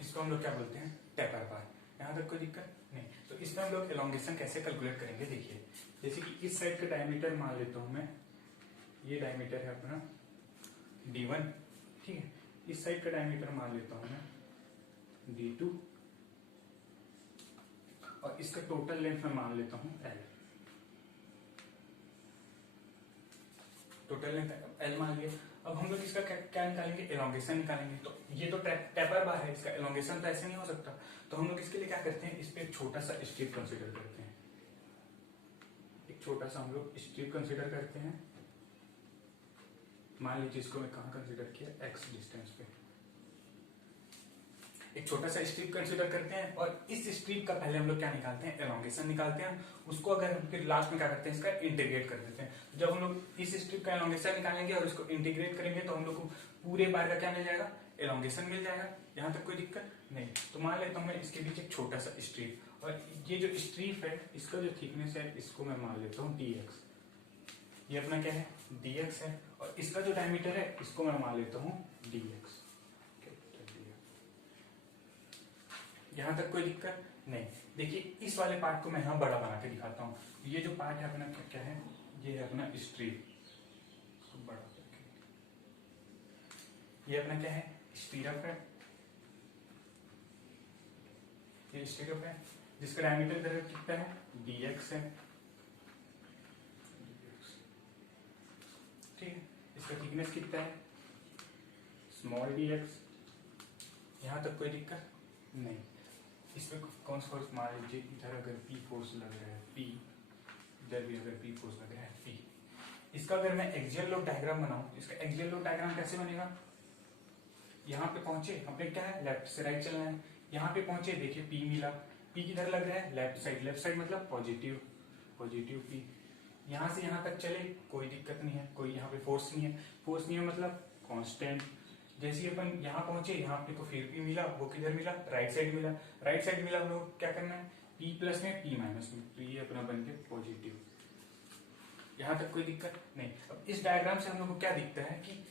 इसको हम लोग क्या बोलते हैं, टेपर बार। यहाँ तक कोई दिक्कत नहीं। तो इसमें हम लोग इलॉन्गेशन कैसे कैलकुलेट करेंगे, देखिए जैसे कि इस साइड का डायमीटर मान लेता हूं मैं, ये डायमीटर है अपना D1, ठीक है। इस साइड का डायमीटर मान लेता हूं मैं D2 और इसका टोटल लेंथ में मान लेता हूं L। टोटल लेंथ L मान लिया। अब हम लोग इसका क्या निकालेंगे, एलोंगेशन निकालेंगे। तो ये तो टेपर बार है, इसका एलोंगेशन तो ऐसे नहीं हो सकता। तो हम लोग इसके लिए क्या करते हैं, इस पे एक छोटा सा स्ट्रिप कंसीडर करते हैं। एक छोटा सा हम लोग स्ट्रिप कंसीडर करते हैं। मान लीजिए इसको मैं कहाँ कंसीडर किया, x डिस्टेंस पे एक छोटा सा स्ट्रिप कंसीडर करते हैं। और इस स्ट्रिप का पहले हम लोग क्या निकालते हैं, एलोंगेशन निकालते हैं। उसको अगर फिर लास्ट में क्या करते हैं, इसका इंटीग्रेट कर देते हैं। जब हम लोग इस स्ट्रिप का एलोंगेशन निकालेंगे और इसको इंटीग्रेट करेंगे तो हम लोग को पूरे बार का क्या मिल जाएगा, एलोंगेशन मिल जाएगा। यहाँ तक कोई दिक्कत नहीं। तो मान लेता हूँ मैं इसके बीच एक छोटा सा स्ट्रिप, और ये जो स्ट्रिप है इसका जो थिकनेस है इसको मैं मान लेता हूँ dx। ये अपना क्या है, dx है। और इसका जो डायमीटर है इसको मैं मान लेता हूँ dx। यहां तक कोई दिक्कत नहीं। देखिए इस वाले पार्ट को मैं यहां बड़ा बना के दिखाता हूँ। ये जो पार्ट है अपना क्या है, ये है अपना स्ट्रिप, बड़ा करके। ये अपना क्या है, स्टीरअप है। ये स्टीरअप है जिसका डायमीटर कितना है, dx है। इसका थिकनेस कितना है, स्मॉल dx। यहाँ तक कोई दिक्कत नहीं। इसमें कौन सा फोर्स, मान लीजिए इधर अगर P फोर्स लग रहा है P, इधर भी अगर P फोर्स लग रहा है P। इसका अगर मैं एक्सियल लोड डायग्राम बनाऊं, इसका एक्सियल लोड डायग्राम कैसे बनेगा, यहाँ पे पहुंचे, हमें क्या है लेफ्ट से राइट चलना है। यहाँ पे पहुंचे, देखिए P मिला, P किधर लग रहा है, लेफ्ट साइड मतलब पॉजिटिव P। यहाँ से यहाँ तक चले कोई दिक्कत नहीं है, कोई यहाँ पे फोर्स नहीं है मतलब कांस्टेंट। जैसे ही अपन यहाँ पहुंचे, यहाँ पे को फिर P मिला, वो किधर मिला, राइट साइड मिला। हम लोग क्या करना है, P प्लस में P माइनस में, तो ये अपना बन गया पॉजिटिव। यहाँ तक कोई दिक्कत नहीं। अब इस डायग्राम से हम लोग को क्या दिखता है कि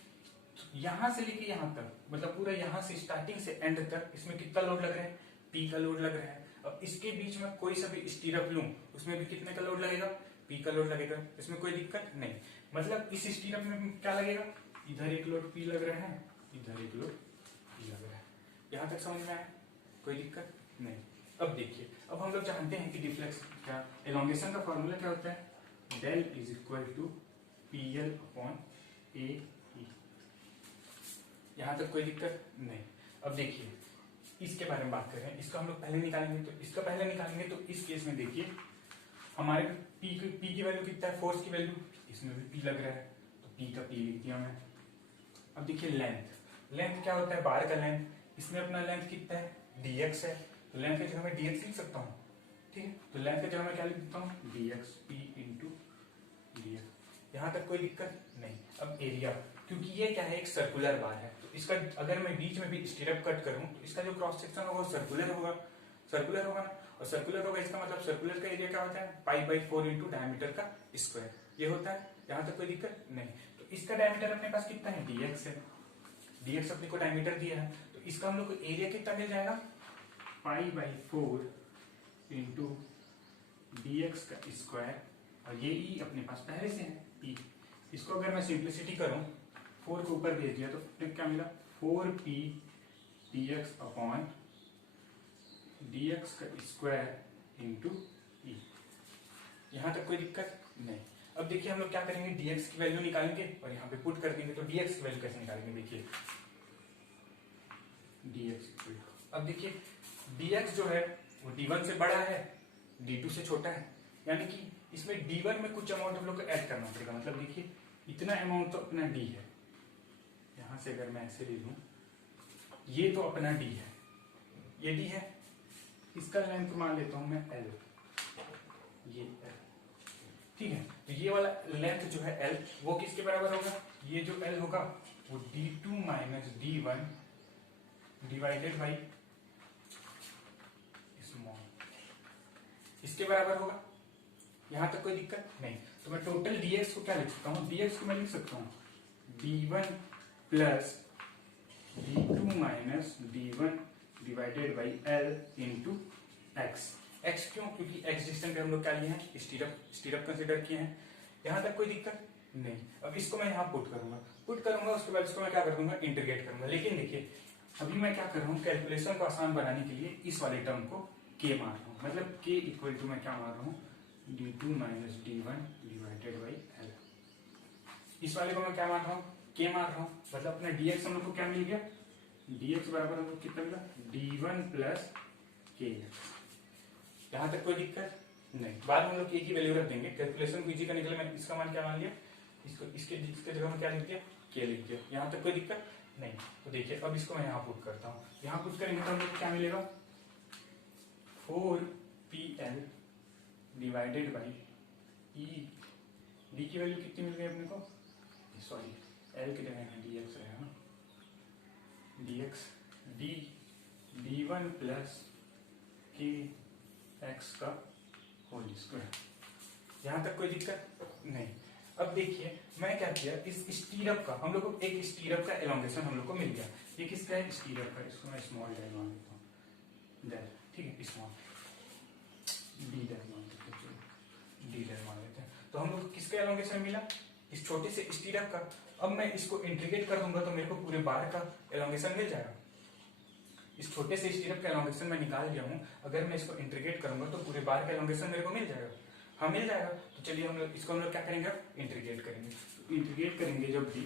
यहां से लेके यहां तक, मतलब पूरा यहां से स्टार्टिंग से एंड तक, इसमें कितना लोड लग रहा है, P का लोड लग रहा है। अब इसके बीच में कोई सा भी स्टीरअप लूं, उसमें भी कितने का लोड लगेगा, P का लोड लगेगा। इसमें कोई दिक्कत नहीं। मतलब इस स्टीरअप में क्या लगेगा, इधर एक लोड P लग रहा है, इधर एक लोड P लग रहा है। यहां तक समझ में आया, कोई दिक्कत नहीं। अब देखिए, अब हम लोग जानते हैं कि डिफ्लेक्स क्या, एलोंगेशन का फॉर्मूला क्या होता है, del is equal to PL upon AE। यहां तक कोई दिक्कत नहीं। अब देखिए इसके बारे में बात कर रहे हैं, इसको हम लोग पहले निकालेंगे, तो इस केस में देखिए हमारे P की वैल्यू कितना है, फोर्स की वैल्यू, इसमें भी P लग रहा है, तो P का P लिख दिया मैं। अब देखिए लेंथ क्या होता है, बार का लेंथ, इसमें अपना लेंथ कितना है, dx है, तो लेंथ की जगह मैं dx लिख सकता हूँ, ठीक है। तो लेंथ की जगह मैं क्या लिख देता हूँ, dx, P इंटू dx। यहाँ तक कोई दिक्कत नहीं। अब एरिया, क्योंकि ये क्या है, एक सर्कुलर बार है, तो इसका अगर मैं बीच में भी स्टीरअप कट करूं, तो इसका जो क्रॉस सेक्शन होगा वो सर्कुलर होगा ना, और सर्कुलर होगा, इसका मतलब सर्कुलर का एरिया क्या होता है, π/4 इंटू डायमीटर का स्क्वायर, ये होता है। यहाँ तक कोई दिक्कत नहीं। तो इसका डायमीटर अपने पास कितना है, dx है, dx अपने को डायमीटर दिया है, तो इसका हम लोग को एरिया कितना मिल जाएगा, π/4 इंटू dx का स्क्वायर, और ये ई अपने पास पहले से है P। इसको अगर मैं सिंप्लिसिटी करूं, 4 को ऊपर भेज दिया तो क्या मिला, 4P dx अपॉन dx का स्क्वायर इंटू ई। यहां तक कोई दिक्कत नहीं। अब देखिए हम लोग क्या करेंगे, dx की वैल्यू निकालेंगे और यहाँ पे पुट कर देंगे। तो dx की वैल्यू कैसे निकालेंगे, देखिए dx, अब देखिए dx जो है वो d1 से बड़ा है, d2 से छोटा है, यानी कि इसमें d1 में कुछ अमाउंट हम लोग को ऐड करना पड़ेगा। मतलब देखिए इतना अमाउंट तो अपना d है, यहां से अगर मैं ऐसे ले लूं, ये तो अपना d है, ये d है, इसका लेंथ मान लेता हूं मैं l, ये l, ठीक है। तो ये वाला लेंथ जो है l, वो किसके बराबर होगा, ये जो l होगा वो d2 minus d1 divided by small, इसके बराबर होगा। यहां तक कोई दिक्कत नहीं। तो मैं टोटल dx को क्या लिख सकता हूँ, dx को मैं लिख सकता हूँ d1 plus d2 minus d1 divided by l into x. X क्यों, क्योंकि एक्स डिस्टेंस पे हम लोग क्या लिए हैं, स्टीरअप कंसिडर किए हैं। यहां तक कोई दिक्कत नहीं। अब इसको मैं यहाँ पुट करूंगा, उसके बाद इसको मैं क्या कर दूंगा, इंटीग्रेट करूंगा। लेकिन देखिए अभी मैं क्या कर रहा हूँ, कैलकुलेशन को आसान बनाने के लिए इस वाले टर्म को k मार रहा हूँ, मतलब k इक्वल टू मैं क्या मार रहा हूँ, d2 minus d1 divided by l। इस वाले को मैं क्या मार रहा हूँ, k मार रहा हूँ, मतलब अपना dx हम लोग को क्या मिल गया, dx बराबर हम लोग कितना मिला, d1 प्लस kx। यहां तक कोई दिक्कत नहीं। बाद में हम लोग k की वैल्यू रख देंगे, कैलकुलेशन को इजी करने के लिए मैं इसका मान क्या मान लिया, इसके जगह में क्या लिख दिया, k लिख दिया। यहां तक कोई दिक्कत नहीं। तो देखिए अब इसको मैं यहाँ पुट करता हूँ, यहाँ पुट करेंगे तो हम लोग क्या मिलेगा, 4PL divided by E. D की वैल्यू कितनी मिल गई अपने को, सॉरी एल की जगह dx रहेगा, dx d1 प्लस के एक्स का होल स्क्वायर। यहां तक कोई दिक्कत नहीं। अब देखिए मैं क्या किया, इस स्टीरअप का हम लोग को एक स्टीरअप का एलोंगेशन हम लोग को मिल गया। ये किसका है, स्टीरअप का, इसको मैं स्मॉल डेल मान लेता हूँ, डेल, ठीक है, स्मॉल डी डेल मान लेते हैं, डी डेल मान लेते हैं। तो हम लोग किसका एलोंगेशन मिला, इस छोटे से स्टीरअप का। अब मैं इसको इंटीग्रेट कर दूंगा तो मेरे को पूरे बार का एलोंगेशन मिल जाएगा। इस छोटे से स्टीरअप का एलोंगेशन मैं निकाल लिया हूं, अगर मैं इसको इंटीग्रेट करूंगा तो पूरे बार का एलोंगेशन मेरे को मिल जाएगा। हाँ मिल जाएगा। तो चलिए हम लोग इसको क्या करेंगे, इंटीग्रेट करेंगे। तो इंटीग्रेट करेंगे जब भी,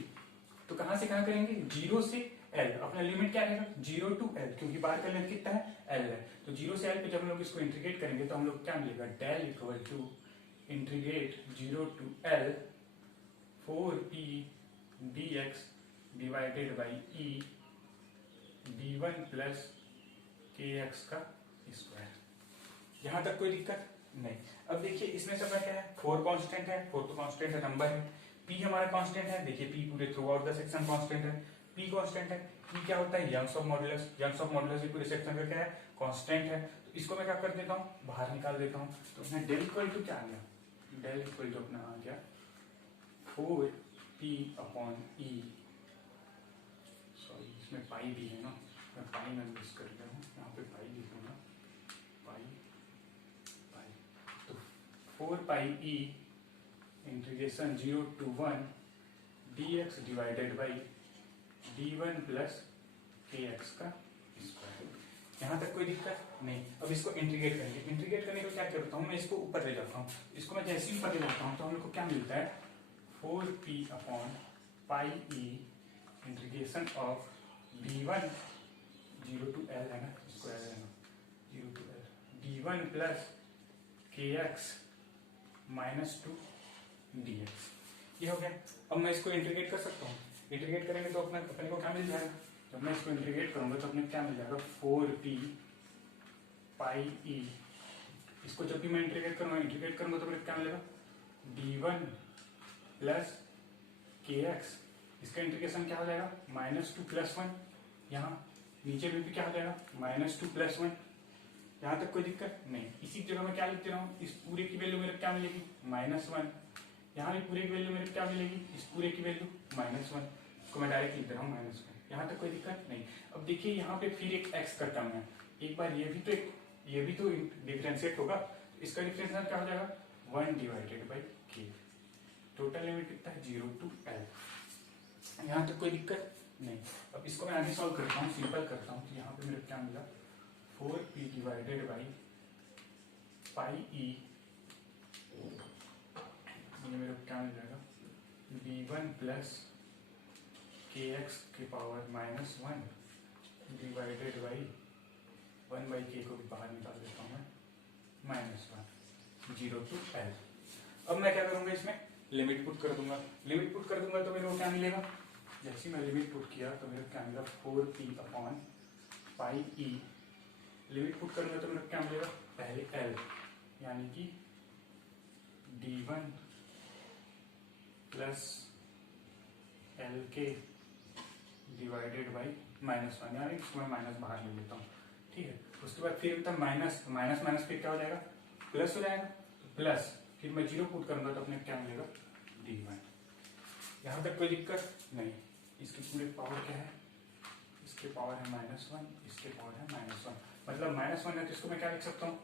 तो कहां से कहां करेंगे, 0 से L। अपना लिमिट क्या रहेगा, 0 to L, क्योंकि बार का लेंथ कितना है, L है। तो 0 से L पे जब हम लोग इसको इंटीग्रेट करेंगे तो हम लोग क्या मिलेगा, del equal to integrate 0 to L 4p dx divided by e d1 plus kx का स्क्वायर। यहां तक कोई दिक्कत नहीं। अब देखिए इसमें सब क्या है, 4 कांस्टेंट है, 4 तो कांस्टेंट है, नंबर है। p हमारा कांस्टेंट है, देखिए p पूरे throughout the section constant है। p कांस्टेंट है, p क्या होता है, Young's of modulus. Young's of modulus भी पूरे सेक्शन का क्या है, कांस्टेंट है। तो इसको मैं क्या कर देता हूँ, बाहर निकाल देता हूँ। तो अपना डेल इक्वल टू क्या आ गया, डेल इक्वल टू अपना आ गया 4p अपॉन e, सॉरी इसमें पाई भी है ना, मैं पाई में मिस कर गया हूँ, यहाँ पे पाई लिखूंगा, पाई पाई। तो 4 पाई e integration 0 to 1 dx divided by d1 plus kx का स्क्वायर। यहाँ तक कोई दिक्कत नहीं। अब इसको इंटीग्रेट करेंगे। इंटीग्रेट करने को क्या करता हूँ, मैं इसको ऊपर ले जाता हूँ। इसको मैं जैसे ही ऊपर ले जाता हूँ तो हम लोग को क्या मिलता है, 4p upon pi e integration of d1 0 to L है ना, स्क्वायर है ना, 0 to L d1 plus kx minus 2 dx। ये हो गया। अब मैं इसको इंटीग्रेट कर सकता हूँ। इंटीग्रेट करेंगे तो अपने को क्या मिल जाएगा, जब मैं इसको इंटीग्रेट करूंगा तो अपने क्या मिल जाएगा, 4p पाई e। इसको जब भी मैं इंटीग्रेट करूंगा तो अपने क्या मिलेगा, d1 प्लस kx। इसका इंटीग्रेशन क्या हो जाएगा, -2 + 1। यहाँ नीचे में भी क्या हो जाएगा, -2 + 1। यहाँ तक कोई दिक्कत नहीं। इसी जगह में क्या लिखते रहा हूँ, इस पूरे की वैल्यू मेरे क्या मिलेगी, -1। यहाँ भी पूरे की वैल्यू मेरे क्या मिलेगी, इस पूरे की वैल्यू -1 को मैं डायरेक्ट लिख दे रहा हूँ -1। यहाँ तक कोई दिक्कत नहीं। अब देखिए यहाँ पे फिर एक x का टर्म है। एक बार ये भी तो डिफरेंशिएट होगा। इसका डिफरेंशियल क्या हो जाएगा, 1 divided by k। Total limit कितना है, 0 to L। यहाँ तक कोई दिक्कत नहीं। अब इसको मैं आगे सॉल्व करता हूँ, सिंपल करता हूँ। तो यहाँ पे मेरे क्या मिला, 4p divided by pi e, ये मेरे क्या मिल जाएगा, d1 प्लस kx के पावर -1 डिवाइडेड बाई 1/k को भी बाहर निकाल देता हूँ मैं, -1 0 to L। अब मैं क्या करूंगा, इसमें लिमिट पुट कर दूंगा। लिमिट पुट कर दूंगा तो मेरे को क्या मिलेगा, जैसे मैं लिमिट पुट किया तो मेरे क्या मिलेगा, 4p upon pi e। Limit put करूंगा तो मेरे क्या मिलेगा, पहले L यानी कि d1 plus LK divided by -1, यानी इसको मैं माइनस बाहर ले लेता हूँ। ठीक है, उसके बाद फिर तब माइनस माइनस फिर क्या हो जाएगा, प्लस हो जाएगा। तो प्लस फिर मैं 0 पुट करूंगा तो अपने क्या मिलेगा, d1। यहाँ तक कोई दिक्कत नहीं। इसकी पूरे पावर क्या है, इसके पावर है -1, इसके पावर है -1, मतलब -1 है तो इसको मैं क्या लिख सकता हूँ,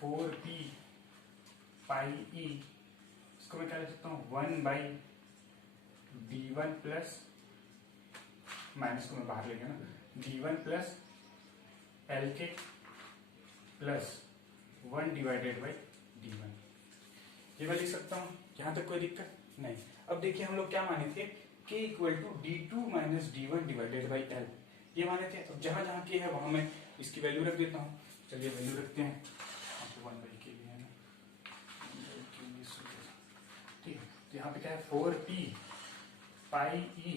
4p पाई e। इसको मैं क्या लिख सकता हूँ, 1/d1 प्लस, माइनस को मैं बाहर ले गया ना, d1 plus LK plus 1 divided by d1। ये मैं लिख सकता हूँ। यहाँ तक कोई दिक्कत नहीं। अब देखिए हम लोग क्या माने थे, k equal to d2 minus d1 divided by L, ये माने थे। अब जहां जहां k है वहां मैं इसकी वैल्यू रख देता हूँ। चलिए वैल्यू रखते हैं, आपको 1/k भी है ना, ठीक है। तो यहाँ पे क्या है, 4p पाई e,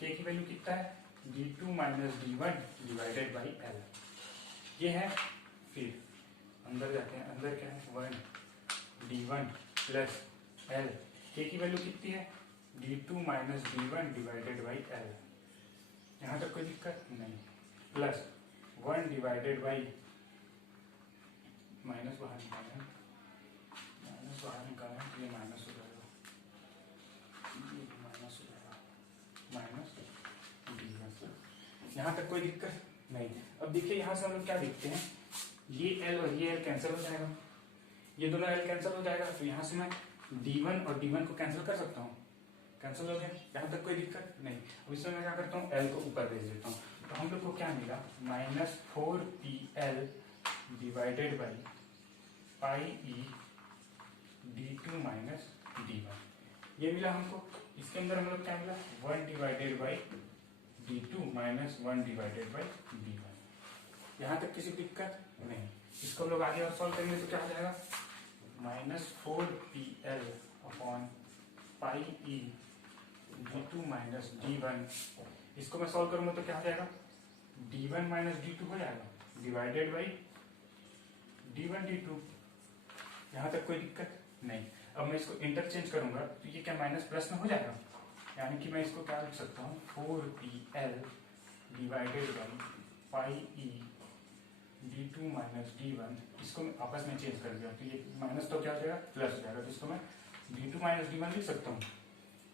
k की वैल्यू कितना है, d2 minus d1 divided by L, ये है। फिर अंदर जाते हैं, अंदर क्या है, 1 d1 प्लस L, k की वैल्यू कितनी है, d2 minus d1 divided by L। यहाँ तक कोई दिक्कत नहीं। प्लस 1 डिवाइडेड बाई, माइनस बाहर निकालें, माइनस बाहर निकालें तो ये माइनस हो जाएगा, माइनस हो जाएगा, माइनस d1। यहाँ तक कोई दिक्कत नहीं। अब देखिए यहाँ से हम लोग क्या देखते हैं, ये L और ये L कैंसिल हो जाएगा, ये दोनों L कैंसिल हो जाएगा। तो यहाँ से मैं d1 और d1 को कैंसिल कर सकता हूँ, कैंसिल हो गया। यहाँ तक कोई दिक्कत नहीं। अब इसमें मैं क्या करता हूँ, L को ऊपर भेज देता हूँ। तो हम लोग को क्या मिला, -4pL divided by pi e d2 minus d1 ये मिला हमको। इसके अंदर हम लोग क्या मिला 1 divided by d2 minus 1 divided by d1। यहाँ तक किसी दिक्कत नहीं। इसको हम लोग आगे और सॉल्व करेंगे तो क्या हो जाएगा -4pl अपॉन पाई ई d2 माइनस d1। इसको मैं सॉल्व करूंगा तो क्या हो जाएगा d1 माइनस d2 हो जाएगा डिवाइडेड बाई d1 d2। यहाँ तक कोई दिक्कत नहीं। अब मैं इसको इंटरचेंज करूंगा तो ये क्या माइनस प्लस में हो जाएगा, यानी कि मैं इसको क्या लिख सकता हूँ 4pl divided by pi E d2 minus d1। इसको मैं आपस में चेंज कर दिया तो ये माइनस तो क्या हो जाएगा प्लस हो जाएगा, तो इसको मैं d2 माइनस d1 लिख सकता हूँ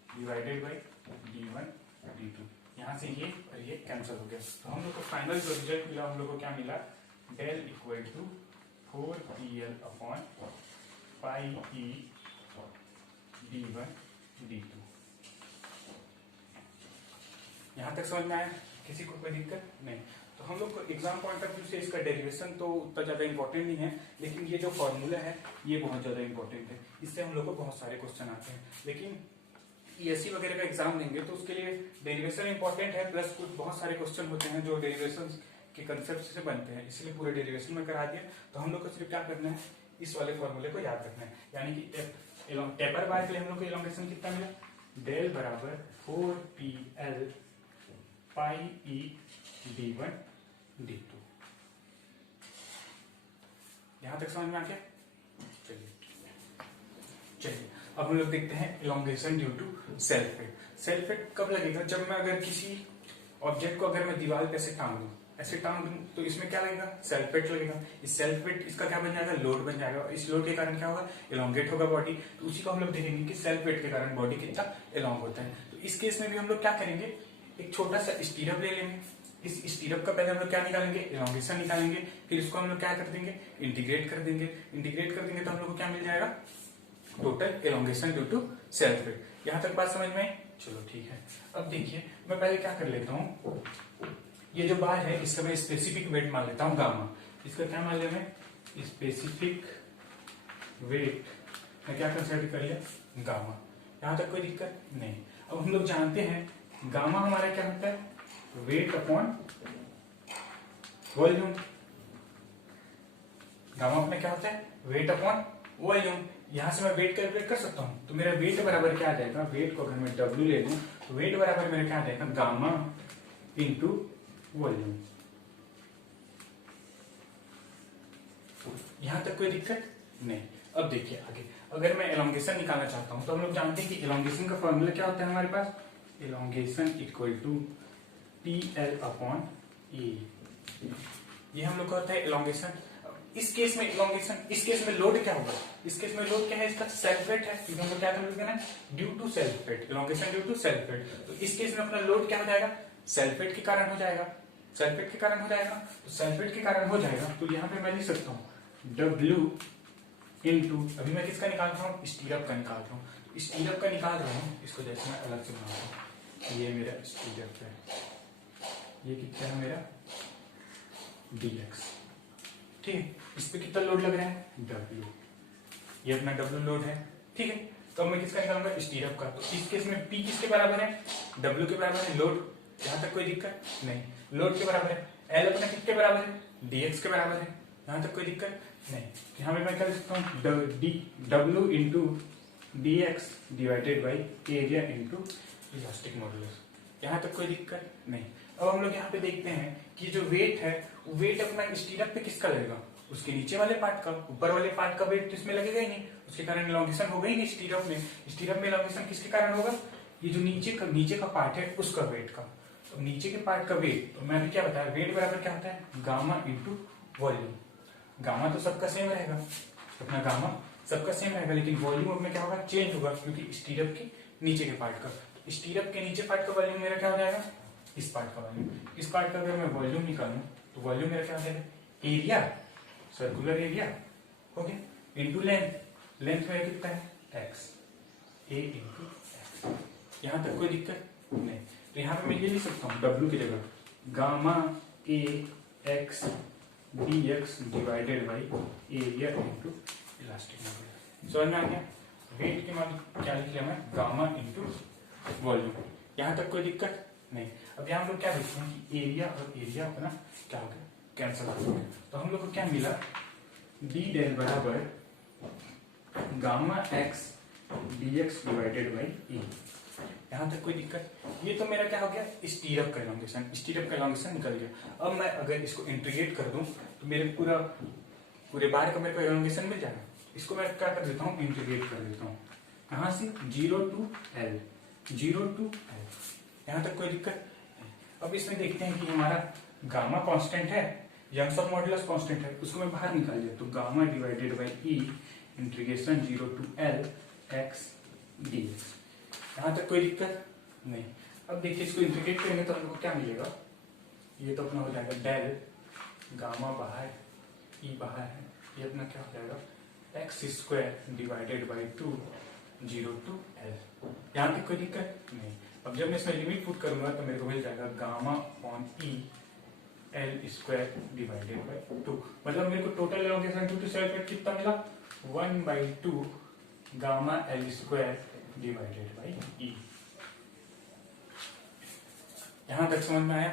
डिवाइडेड बाई d1 d2। यहाँ से ये और ये कैंसिल हो गया। तो हम लोग को फाइनल जो रिजल्ट मिला हम लोग को क्या मिला del equal to 4pl upon pi E d1 d2। यहाँ तक समझ में आया? किसी को कोई दिक्कत नहीं? तो हम लोग को एग्जाम पॉइंट ऑफ व्यू से इसका डेरिवेशन तो उतना ज्यादा इंपॉर्टेंट नहीं है, लेकिन ये जो फॉर्मूला है ये बहुत ज्यादा इंपॉर्टेंट है। इससे हम लोग को बहुत सारे क्वेश्चन आते हैं, लेकिन ईएससी वगैरह का एग्जाम देंगे तो उसके लिए डेरिवेशन इंपॉर्टेंट है, प्लस कुछ बहुत सारे क्वेश्चन होते हैं जो डेरिवेशन के कंसेप्ट से बनते हैं, इसलिए पूरे डेरिवेशन में करा दिया। तो हम लोग को सिर्फ क्या करना है इस वाले फॉर्मूले को याद रखना है, यानी कि टेपर बार के लिए हम लोग को इलॉन्गेशन कितना मिला डेल बराबर 4pl पाई ई d1 d2। यहां तक समझ में आ गया? चलिए अब हम लोग देखते हैं elongation due to self weight. Self weight कब लगेगा जब मैं अगर किसी ऑब्जेक्ट को अगर मैं दीवार पे ऐसे टांग दूं तो इसमें क्या लगेगा सेल्फ वेट लगेगा। इस सेल्फ वेट इसका क्या बन जाएगा लोड बन जाएगा। इस लोड के कारण क्या होगा इलॉन्गेट होगा बॉडी। तो उसी को हम लोग देखेंगे कि सेल्फ वेट के कारण बॉडी कितना इलॉन्ग होता है। तो इस केस में भी हम लोग क्या करेंगे एक छोटा सा स्टीरअप ले लेंगे। इस स्टीरअप का पहले हम लोग क्या निकालेंगे इलॉन्गेशन निकालेंगे, फिर इसको हम लोग क्या कर देंगे इंटीग्रेट कर देंगे। इंटीग्रेट कर देंगे तो हम लोग को क्या मिल जाएगा total elongation due to self weight. यहां तक बात समझ में आई? चलो ठीक है। अब देखिए मैं पहले क्या कर लेता हूँ, ये जो बार है इसका मैं स्पेसिफिक वेट मान लेता हूँ गामा। इसका क्या मान लिया मैं स्पेसिफिक वेट मैं क्या कंसिडर कर लिया गामा। यहां तक कोई दिक्कत नहीं। अब हम लोग जानते हैं गामा हमारा क्या होता है वेट अपॉन वॉल्यूम। गामा अपना क्या होता है वेट अपॉन वॉल्यूम। यहां से मैं वेट कैलकुलेट कर सकता हूं। तो मेरा वेट बराबर क्या आ जाएगा, वेट को अगर मैं W ले लूं तो वेट बराबर मेरा क्या आ जाएगा गामा इंटू वॉल्यूम। यहां तक कोई दिक्कत नहीं। अब देखिए आगे अगर मैं एलोंगेशन निकालना चाहता हूं तो हम लोग जानते हैं कि एलोंगेशन का फॉर्मूला क्या होता है हमारे पास elongation equal to PL upon E। ये हम लोग का होता है एलोंगेशन। इस केस में इलॉन्गेशन, इस केस में लोड क्या होगा, इस केस में लोड क्या है इसका सेल्फ वेट है, क्योंकि हमको क्या करना है due to self weight, elongation due to self weight. तो इस केस में अपना लोड क्या हो जाएगा सेल्फ वेट के कारण हो जाएगा। सेल्फ वेट के कारण हो जाएगा तो सेल्फ वेट के कारण हो जाएगा तो यहाँ पे मैं लिख सकता हूँ W इंटू, अभी मैं किसका निकाल रहा हूँ स्टीरअप का निकाल रहा हूँ। स्टीरअप का निकाल रहा हूँ, इसको जैसे मैं अलग से बनाता हूँ, ये मेरा स्टीरअप है, ये कितना है मेरा dx, ठीक है। इस पे कितना लोड लग रहा है W, ये अपना W लोड है, ठीक है। तो अब मैं किसका निकालूंगा स्टीरअप का। तो इस केस में P किसके बराबर है W के बराबर है लोड। यहाँ तक कोई दिक्कत नहीं, लोड के बराबर है। L अपना किसके बराबर है dx के बराबर है, यहाँ तक कोई दिक्कत नहीं। यहाँ पे मैं क्या लिख सकता हूँ W into dx divided by area into elastic modulus. यहाँ तक कोई दिक्कत नहीं। अब हम लोग यहाँ पे देखते हैं कि जो वेट है वेट अपना स्टीरअप पे किसका लगेगा उसके नीचे वाले पार्ट का, ऊपर वाले पार्ट का वेट तो इसमें लगेगा ही नहीं, उसके कारण इलॉन्गेशन होगा ही नहीं स्टीरअप में। स्टीरअप में इलॉन्गेशन किसके कारण होगा ये जो नीचे का पार्ट है उसका वेट का। तो नीचे के पार्ट का वेट, तो मैंने क्या बताया वेट बराबर क्या होता है गामा इंटू वॉल्यूम। गामा तो सबका सेम रहेगा, अपना गामा सबका सेम रहेगा, लेकिन वॉल्यूम में क्या होगा चेंज होगा क्योंकि स्टीरअप के नीचे के पार्ट का। स्टीरअप के नीचे पार्ट का वॉल्यूम मेरा क्या हो जाएगा इस पार्ट का वॉल्यूम। इस पार्ट का अगर मैं वॉल्यूम निकालूं तो वॉल्यूम मेरा क्या हो जाएगा एरिया, सर्कुलर एरिया हो गया इंटू लेंथ। लेंथ मेरा कितना है x, a इंटू एक्स। यहां तक कोई दिक्कत नहीं। तो यहाँ पे मैं ये लिख सकता हूँ W की जगह gamma a x dx divided by area into elastic modulus. समझ में आ गया? वेट के मान क्या लिख लिया मैं, गामा इंटू वॉल्यूम। यहाँ तक कोई दिक्कत नहीं। अब यहाँ हम लोग क्या देखते हैं कि एरिया और एरिया अपना क्या हो गया, कैंसिल हो गया। तो हम लोग को क्या मिला, डी डेल बराबर gamma X D X divided by E. यहाँ तक कोई दिक्कत? ये तो मेरा क्या हो गया, स्टीरअप का एलोंगेशन, स्टीरअप का एलोंगेशन निकल गया। अब मैं अगर इसको इंटीग्रेट कर दूं तो मेरे पूरे बार का मेरे को एलोंगेशन मिल जाएगा। इसको मैं क्या कर देता हूँ, इंटीग्रेट कर देता हूँ। कहाँ से, 0 to L, 0 to L। यहाँ तक कोई दिक्कत? अब इसमें देखते हैं कि हमारा गामा कांस्टेंट है, यंग्स ऑफ मॉडुलस कांस्टेंट है, उसको मैं बाहर निकाल दिया तो gamma divided by E integration 0 to L x dx। यहाँ तक कोई दिक्कत नहीं। अब देखिए इसको इंटीग्रेट करेंगे तो हमको क्या मिलेगा, ये तो अपना हो जाएगा डेल गामा बाहर ई बाहर है, ये अपना क्या हो जाएगा x square divided by 2 0 to L। यहाँ तक कोई दिक्कत नहीं। अब जब मैं इसमें लिमिट पुट करूंगा तो मेरे को मिल जाएगा gamma on E L square divided by 2। मतलब मेरे को टोटल एलोंगेशन 2 to सेल्फ कितना मिला, 1/2 gamma L square divided by E. यहां तक समझ में आया?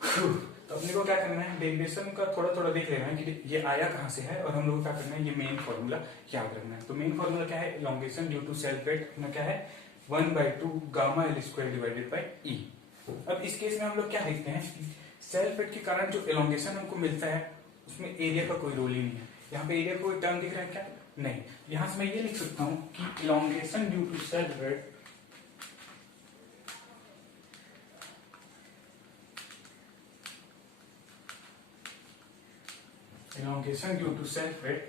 तो अपने को क्या करना है, डेरिवेशन का थोड़ा थोड़ा देख लेना है कि ये आया कहां से है, और हम लोग को क्या करना है, ये मेन फॉर्मूला याद रखना है। तो मेन फॉर्मूला क्या है, elongation due to self weight अपना क्या है, 1/2 gamma L square divided by E. अब इस केस में हम लोग क्या देखते हैं, सेल्फ वेट के कारण जो एलोंगेशन हमको मिलता है उसमें एरिया का कोई रोल ही नहीं है। यहाँ पे एरिया कोई टर्म दिख रहा है क्या, नहीं। यहां से मैं ये लिख सकता हूं कि elongation due to self weight elongation due to self weight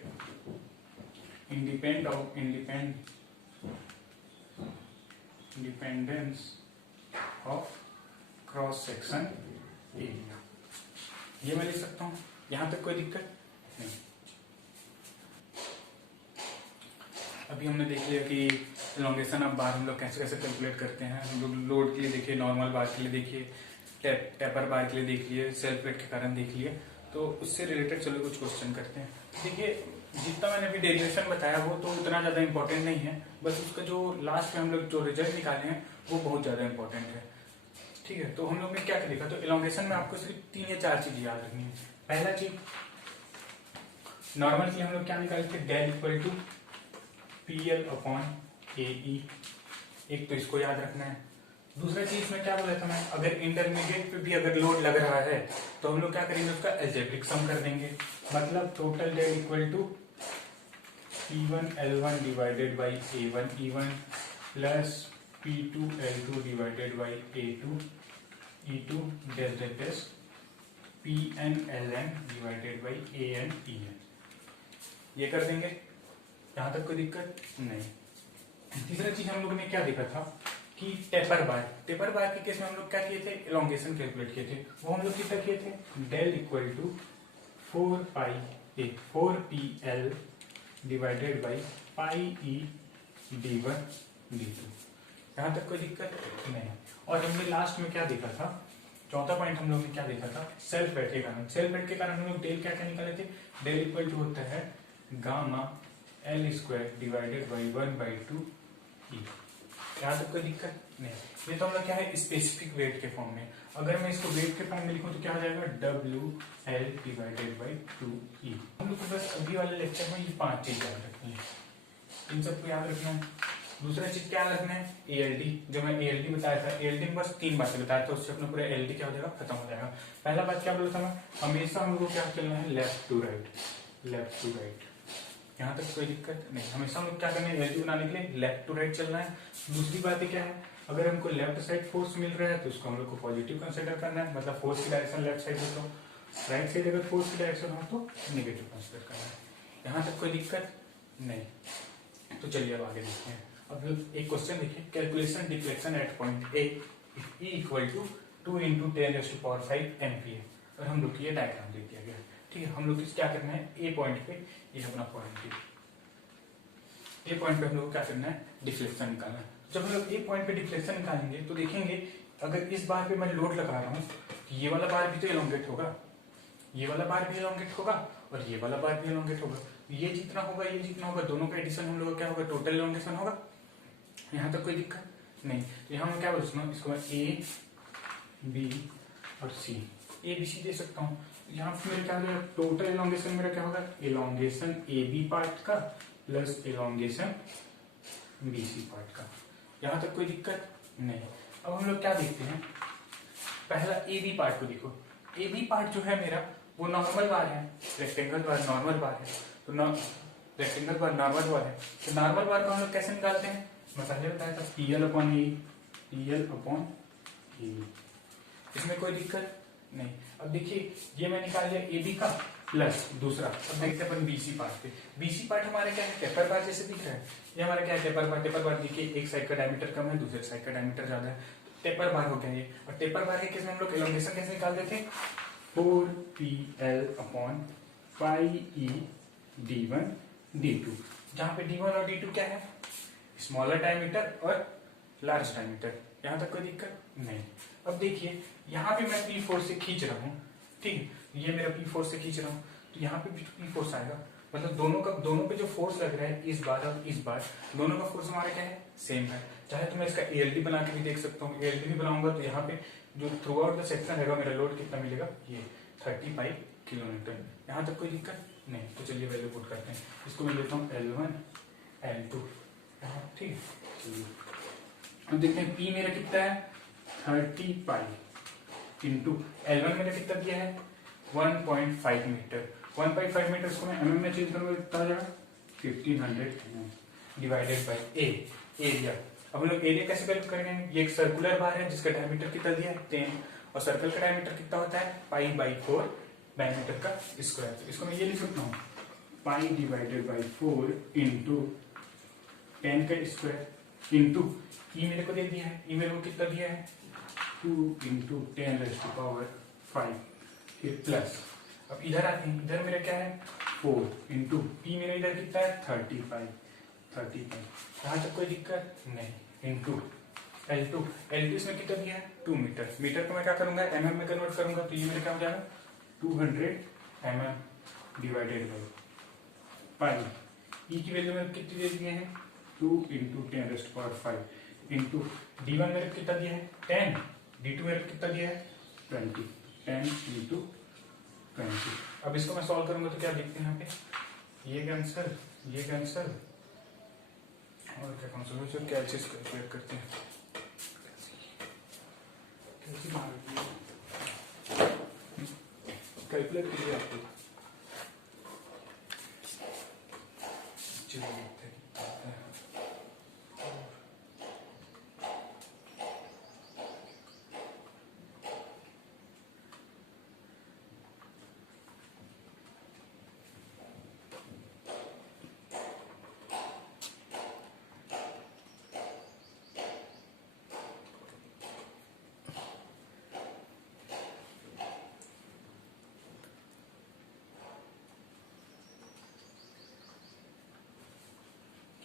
independence of cross section area, ये मैं लिख सकता हूं। यहां तक कोई दिक्कत नहीं। अभी हमने देख लिया कि एलोंगेशन ऑफ बार हम लोग कैसे कैसे कैलकुलेट करते हैं। हम लोग लोड के लिए देखिए, नॉर्मल बार के लिए देखिए, टेपर बार के लिए देख लिए, सेल्फ वेट के कारण देख लिए। तो उससे रिलेटेड चलो कुछ क्वेश्चन करते हैं। देखिए जितना मैंने अभी डेरिवेशन बताया वो तो उतना ज्यादा इंपॉर्टेंट नहीं है, बस उसका जो लास्ट में हम लोग जो रिजल्ट निकाले हैं वो बहुत ज्यादा इंपॉर्टेंट है। ठीक है, तो हम लोग ने क्या देखा, तो एलोंगेशन में आपको सिर्फ 3 या 4 चीज याद रखनी है। पहला चीज, नॉर्मल की हम लोग क्या निकाले थे, del equal to PL upon AE। एक तो इसको याद रखना है। दूसरा चीज में क्या बोला था मैं, अगर इंटरमीडिएट पे भी अगर लोड लग रहा है तो हम लोग क्या करेंगे, उसका अलजेब्रिक सम कर देंगे। मतलब total del equal to P1 L1 divided by A1 E1 plus P2 L2 divided by A2 E2 del del Pn Ln divided by AN En। ये कर देंगे, यहां तक कोई दिक्कत नहीं। तीसरा चीज हम लोगों ने क्या देखा था कि टेपर बार के केस में हम लोग क्या किए थे, एलोंगेशन कैलकुलेट किए थे। वो हम लोग कितना किए थे, del equal to 4PL divided by pi d1 d2। यहां तक कोई दिक्कत नहीं। और हमने लास्ट में क्या देखा था, चौथा पॉइंट हम लोग ने क्या देखा था, सेल्फ वेट के कारण। सेल्फ वेट के कारण हम लोग डेल क्या क्या निकाले थे, डेल इक्वल टू होता है gamma L square divided by 1/2 ई। यहाँ तक कोई दिक्कत नहीं। ये तो हम लोग क्या है, स्पेसिफिक वेट के फॉर्म में। अगर मैं इसको वेट के फॉर्म में लिखूं तो क्या हो जाएगा, WL डिवाइडेड बाई 2E। हम लोग को बस अभी वाले लेक्चर में ये 5 चीज याद रखनी है, इन सबको याद रखना है। दूसरा चीज क्या रखना है, ALD। जो मैं ALD बताया था, ALD में बस 3 बातें बताया था, उससे अपना पूरा ALD क्या हो जाएगा, खत्म हो जाएगा। पहला बात क्या बोला था मैं, हमेशा हम लोग को क्या चलना है, लेफ्ट टू राइट। यहाँ तक कोई दिक्कत नहीं। हमेशा हम लोग क्या करना है, एलटी बनाने के लिए लेफ्ट टू राइट चलना है। दूसरी बात क्या है, अगर हमको लेफ्ट साइड फोर्स मिल रहा है तो उसको हम लोग को पॉजिटिव कंसीडर करना है, मतलब फोर्स की डायरेक्शन लेफ्ट साइड हो तो। राइट साइड अगर फोर्स की डायरेक्शन हो तो नेगेटिव कंसीडर करना है। यहाँ तक कोई दिक्कत नहीं। तो चलिए अब आगे देखते हैं। अब एक क्वेश्चन देखिए, calculation deflection at point A equal to 2 × 10⁵ MPa। और हम लोग की ये डायग्राम दे दिया गया। ठीक है, हम लोग क्या करना है, ए पॉइंट पे, ये अपना पॉइंट है, ए पॉइंट पे हम लोग क्या करना है, डिफ्लेक्शन निकालना है। जब हम लोग ए पॉइंट पे डिफ्लेक्शन निकालेंगे तो देखेंगे अगर इस बार पे मैं लोड लगा रहा हूँ तो ये वाला बार भी तो एलोंगेट होगा, ये वाला बार भी एलोंगेट होगा और ये वाला बार भी एलोंगेट होगा। ये जितना होगा दोनों का एडिशन हम लोग का क्या होगा, टोटल एलोंगेशन होगा। यहाँ तक कोई दिक्कत नहीं। तो यहाँ मैं क्या बोल सकता हूँ, इसको मैं ए बी और सी, ए बी सी दे सकता हूँ। यहाँ पे मेरे क्या होगा, टोटल एलोंगेशन मेरा क्या होगा, एलोंगेशन ए बी पार्ट का plus elongation B C part का। यहाँ तक कोई दिक्कत नहीं। अब हम लोग क्या देखते हैं, पहला ए बी पार्ट को देखो। ए बी पार्ट जो है मेरा वो नॉर्मल बार है, रेक्टेंगल बार नॉर्मल बार है। तो रेक्टेंगल बार नॉर्मल बार है, तो नॉर्मल बार को हम लोग कैसे निकालते हैं, मैं पहले बताया था टीएल अपॉन ए, टीएल अपॉन ए। इसमें कोई दिक्कत नहीं। अब देखिए ये मैं निकाल लिया ए बी का प्लस दूसरा। अब देखते हैं अपन बीसी पार्ट पे। बीसी पार्ट हमारे क्या है, टेपर बार जैसे दिख रहा है। ये हमारा क्या है, टेपर बार। टेपर बार देखिए एक साइड का डायमीटर कम है, दूसरे साइड का डायमीटर ज्यादा है, तो टेपर बार हो गया ये। और टेपर बार के केस में हम लोग एलोंगेशन कैसे निकालते थे, 4pl upon pi E d1 d2, जहां पे d1 और d2 क्या है, स्मॉलर डायमीटर और लार्ज डायमीटर। यहां तक कोई दिक्कत नहीं। अब देखिए यहाँ पे मैं P4 से खींच रहा हूँ, ठीक है, ये मेरा P4 से खींच रहा हूँ, तो यहाँ पे भी P फोर्स आएगा। मतलब दोनों पे जो फोर्स लग रहा है इस बार और इस बार, दोनों का फोर्स हमारा क्या है, सेम है। चाहे तो मैं इसका ALD बना के भी देख सकता हूँ। ALD भी बनाऊंगा तो यहाँ पे जो थ्रू आउट द सेक्शन रहेगा मेरा लोड कितना मिलेगा, ये 35 किलोमीटर। यहाँ तक कोई दिक्कत नहीं। तो चलिए वैल्यू पुट करते हैं। इसको मैं लेता हूँ L1 L2, ठीक है। चलिए अब देखते हैं P मेरा कितना है, 35 इंटू L1 मेरा कितना दिया है, 1.5 मीटर। 1.5 मीटर को मैं mm में चेंज करूंगा, कितना हो जाएगा, 1500 mm divided by A, area. अब हम लोग एरिया कैसे कैलकुलेट करेंगे, ये एक सर्कुलर बार है जिसका डायमीटर कितना दिया है 10, और सर्कल का डायमीटर कितना होता है, π/4 डायमीटर का स्क्वायर। तो इसको मैं ये लिख सकता हूँ, पाई डिवाइडेड बाई 4 इंटू 10 का स्क्वायर इंटू ई मेरे को दे दिया है, ई मेरे को कितना दिया है, 2 इंटू 10⁵, फिर प्लस। अब इधर आते हैं, इधर मेरा क्या है 4 इंटू पी मेरा इधर कितना है 35। यहाँ तक कोई दिक्कत नहीं। इंटू L2 इसमें कितना दिया है 2 मीटर। मीटर को मैं क्या करूंगा mm में कन्वर्ट करूंगा, तो ये मेरे क्या हो जाएगा 200 mm डिवाइडेड बाई पाई। ई की वैल्यू में कितनी दे दिए हैं 2 इंटू 10⁵ इंटू d1 मेरे कितना दिया है 10, d2 मेरे कितना दिया है 20, 10 इंटू 20। अब इसको मैं सॉल्व करूंगा तो क्या देखते हैं यहाँ पे, ये कैंसर और क्या कैंसिल, क्या चीज कैलकुलेट करते हैं, कैलकुलेट कीजिए आपको। चलिए देखते हैं।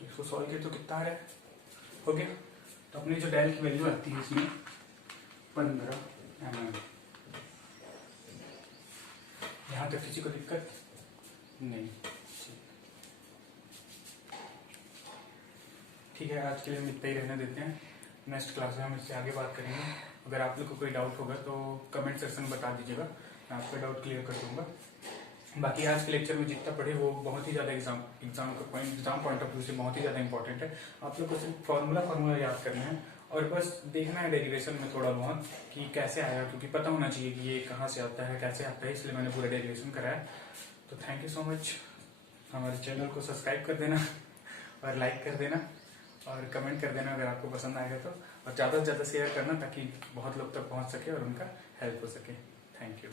इसको सॉल्व किया तो कितना आ रहा है, हो गया। तो अपनी जो डेल की वैल्यू आती है इसमें 15 mm। यहाँ तक किसी को दिक्कत नहीं, ठीक है। आज के लिए हम इतना ही रहने देते हैं, नेक्स्ट क्लास में हम इससे आगे बात करेंगे। अगर आप लोग को कोई डाउट होगा तो कमेंट सेक्शन में बता दीजिएगा, मैं आपका डाउट क्लियर कर दूंगा। बाकी आज के लेक्चर में जितना पढ़े वो बहुत ही ज़्यादा एग्जाम पॉइंट ऑफ व्यू से बहुत ही ज़्यादा इंपॉर्टेंट है। आप लोग को सिर्फ फार्मूला याद करना है और बस देखना है डेरिवेशन में थोड़ा बहुत कि कैसे आया, क्योंकि पता होना चाहिए कि ये कहाँ से आता है कैसे आता है, इसलिए मैंने पूरा डेरिवेशन कराया। तो थैंक यू सो मच। हमारे चैनल को सब्सक्राइब कर देना और लाइक कर देना और कमेंट कर देना अगर आपको पसंद आएगा तो, और ज़्यादा से ज़्यादा शेयर करना ताकि बहुत लोग तक पहुँच सके और उनका हेल्प हो सके। Thank you.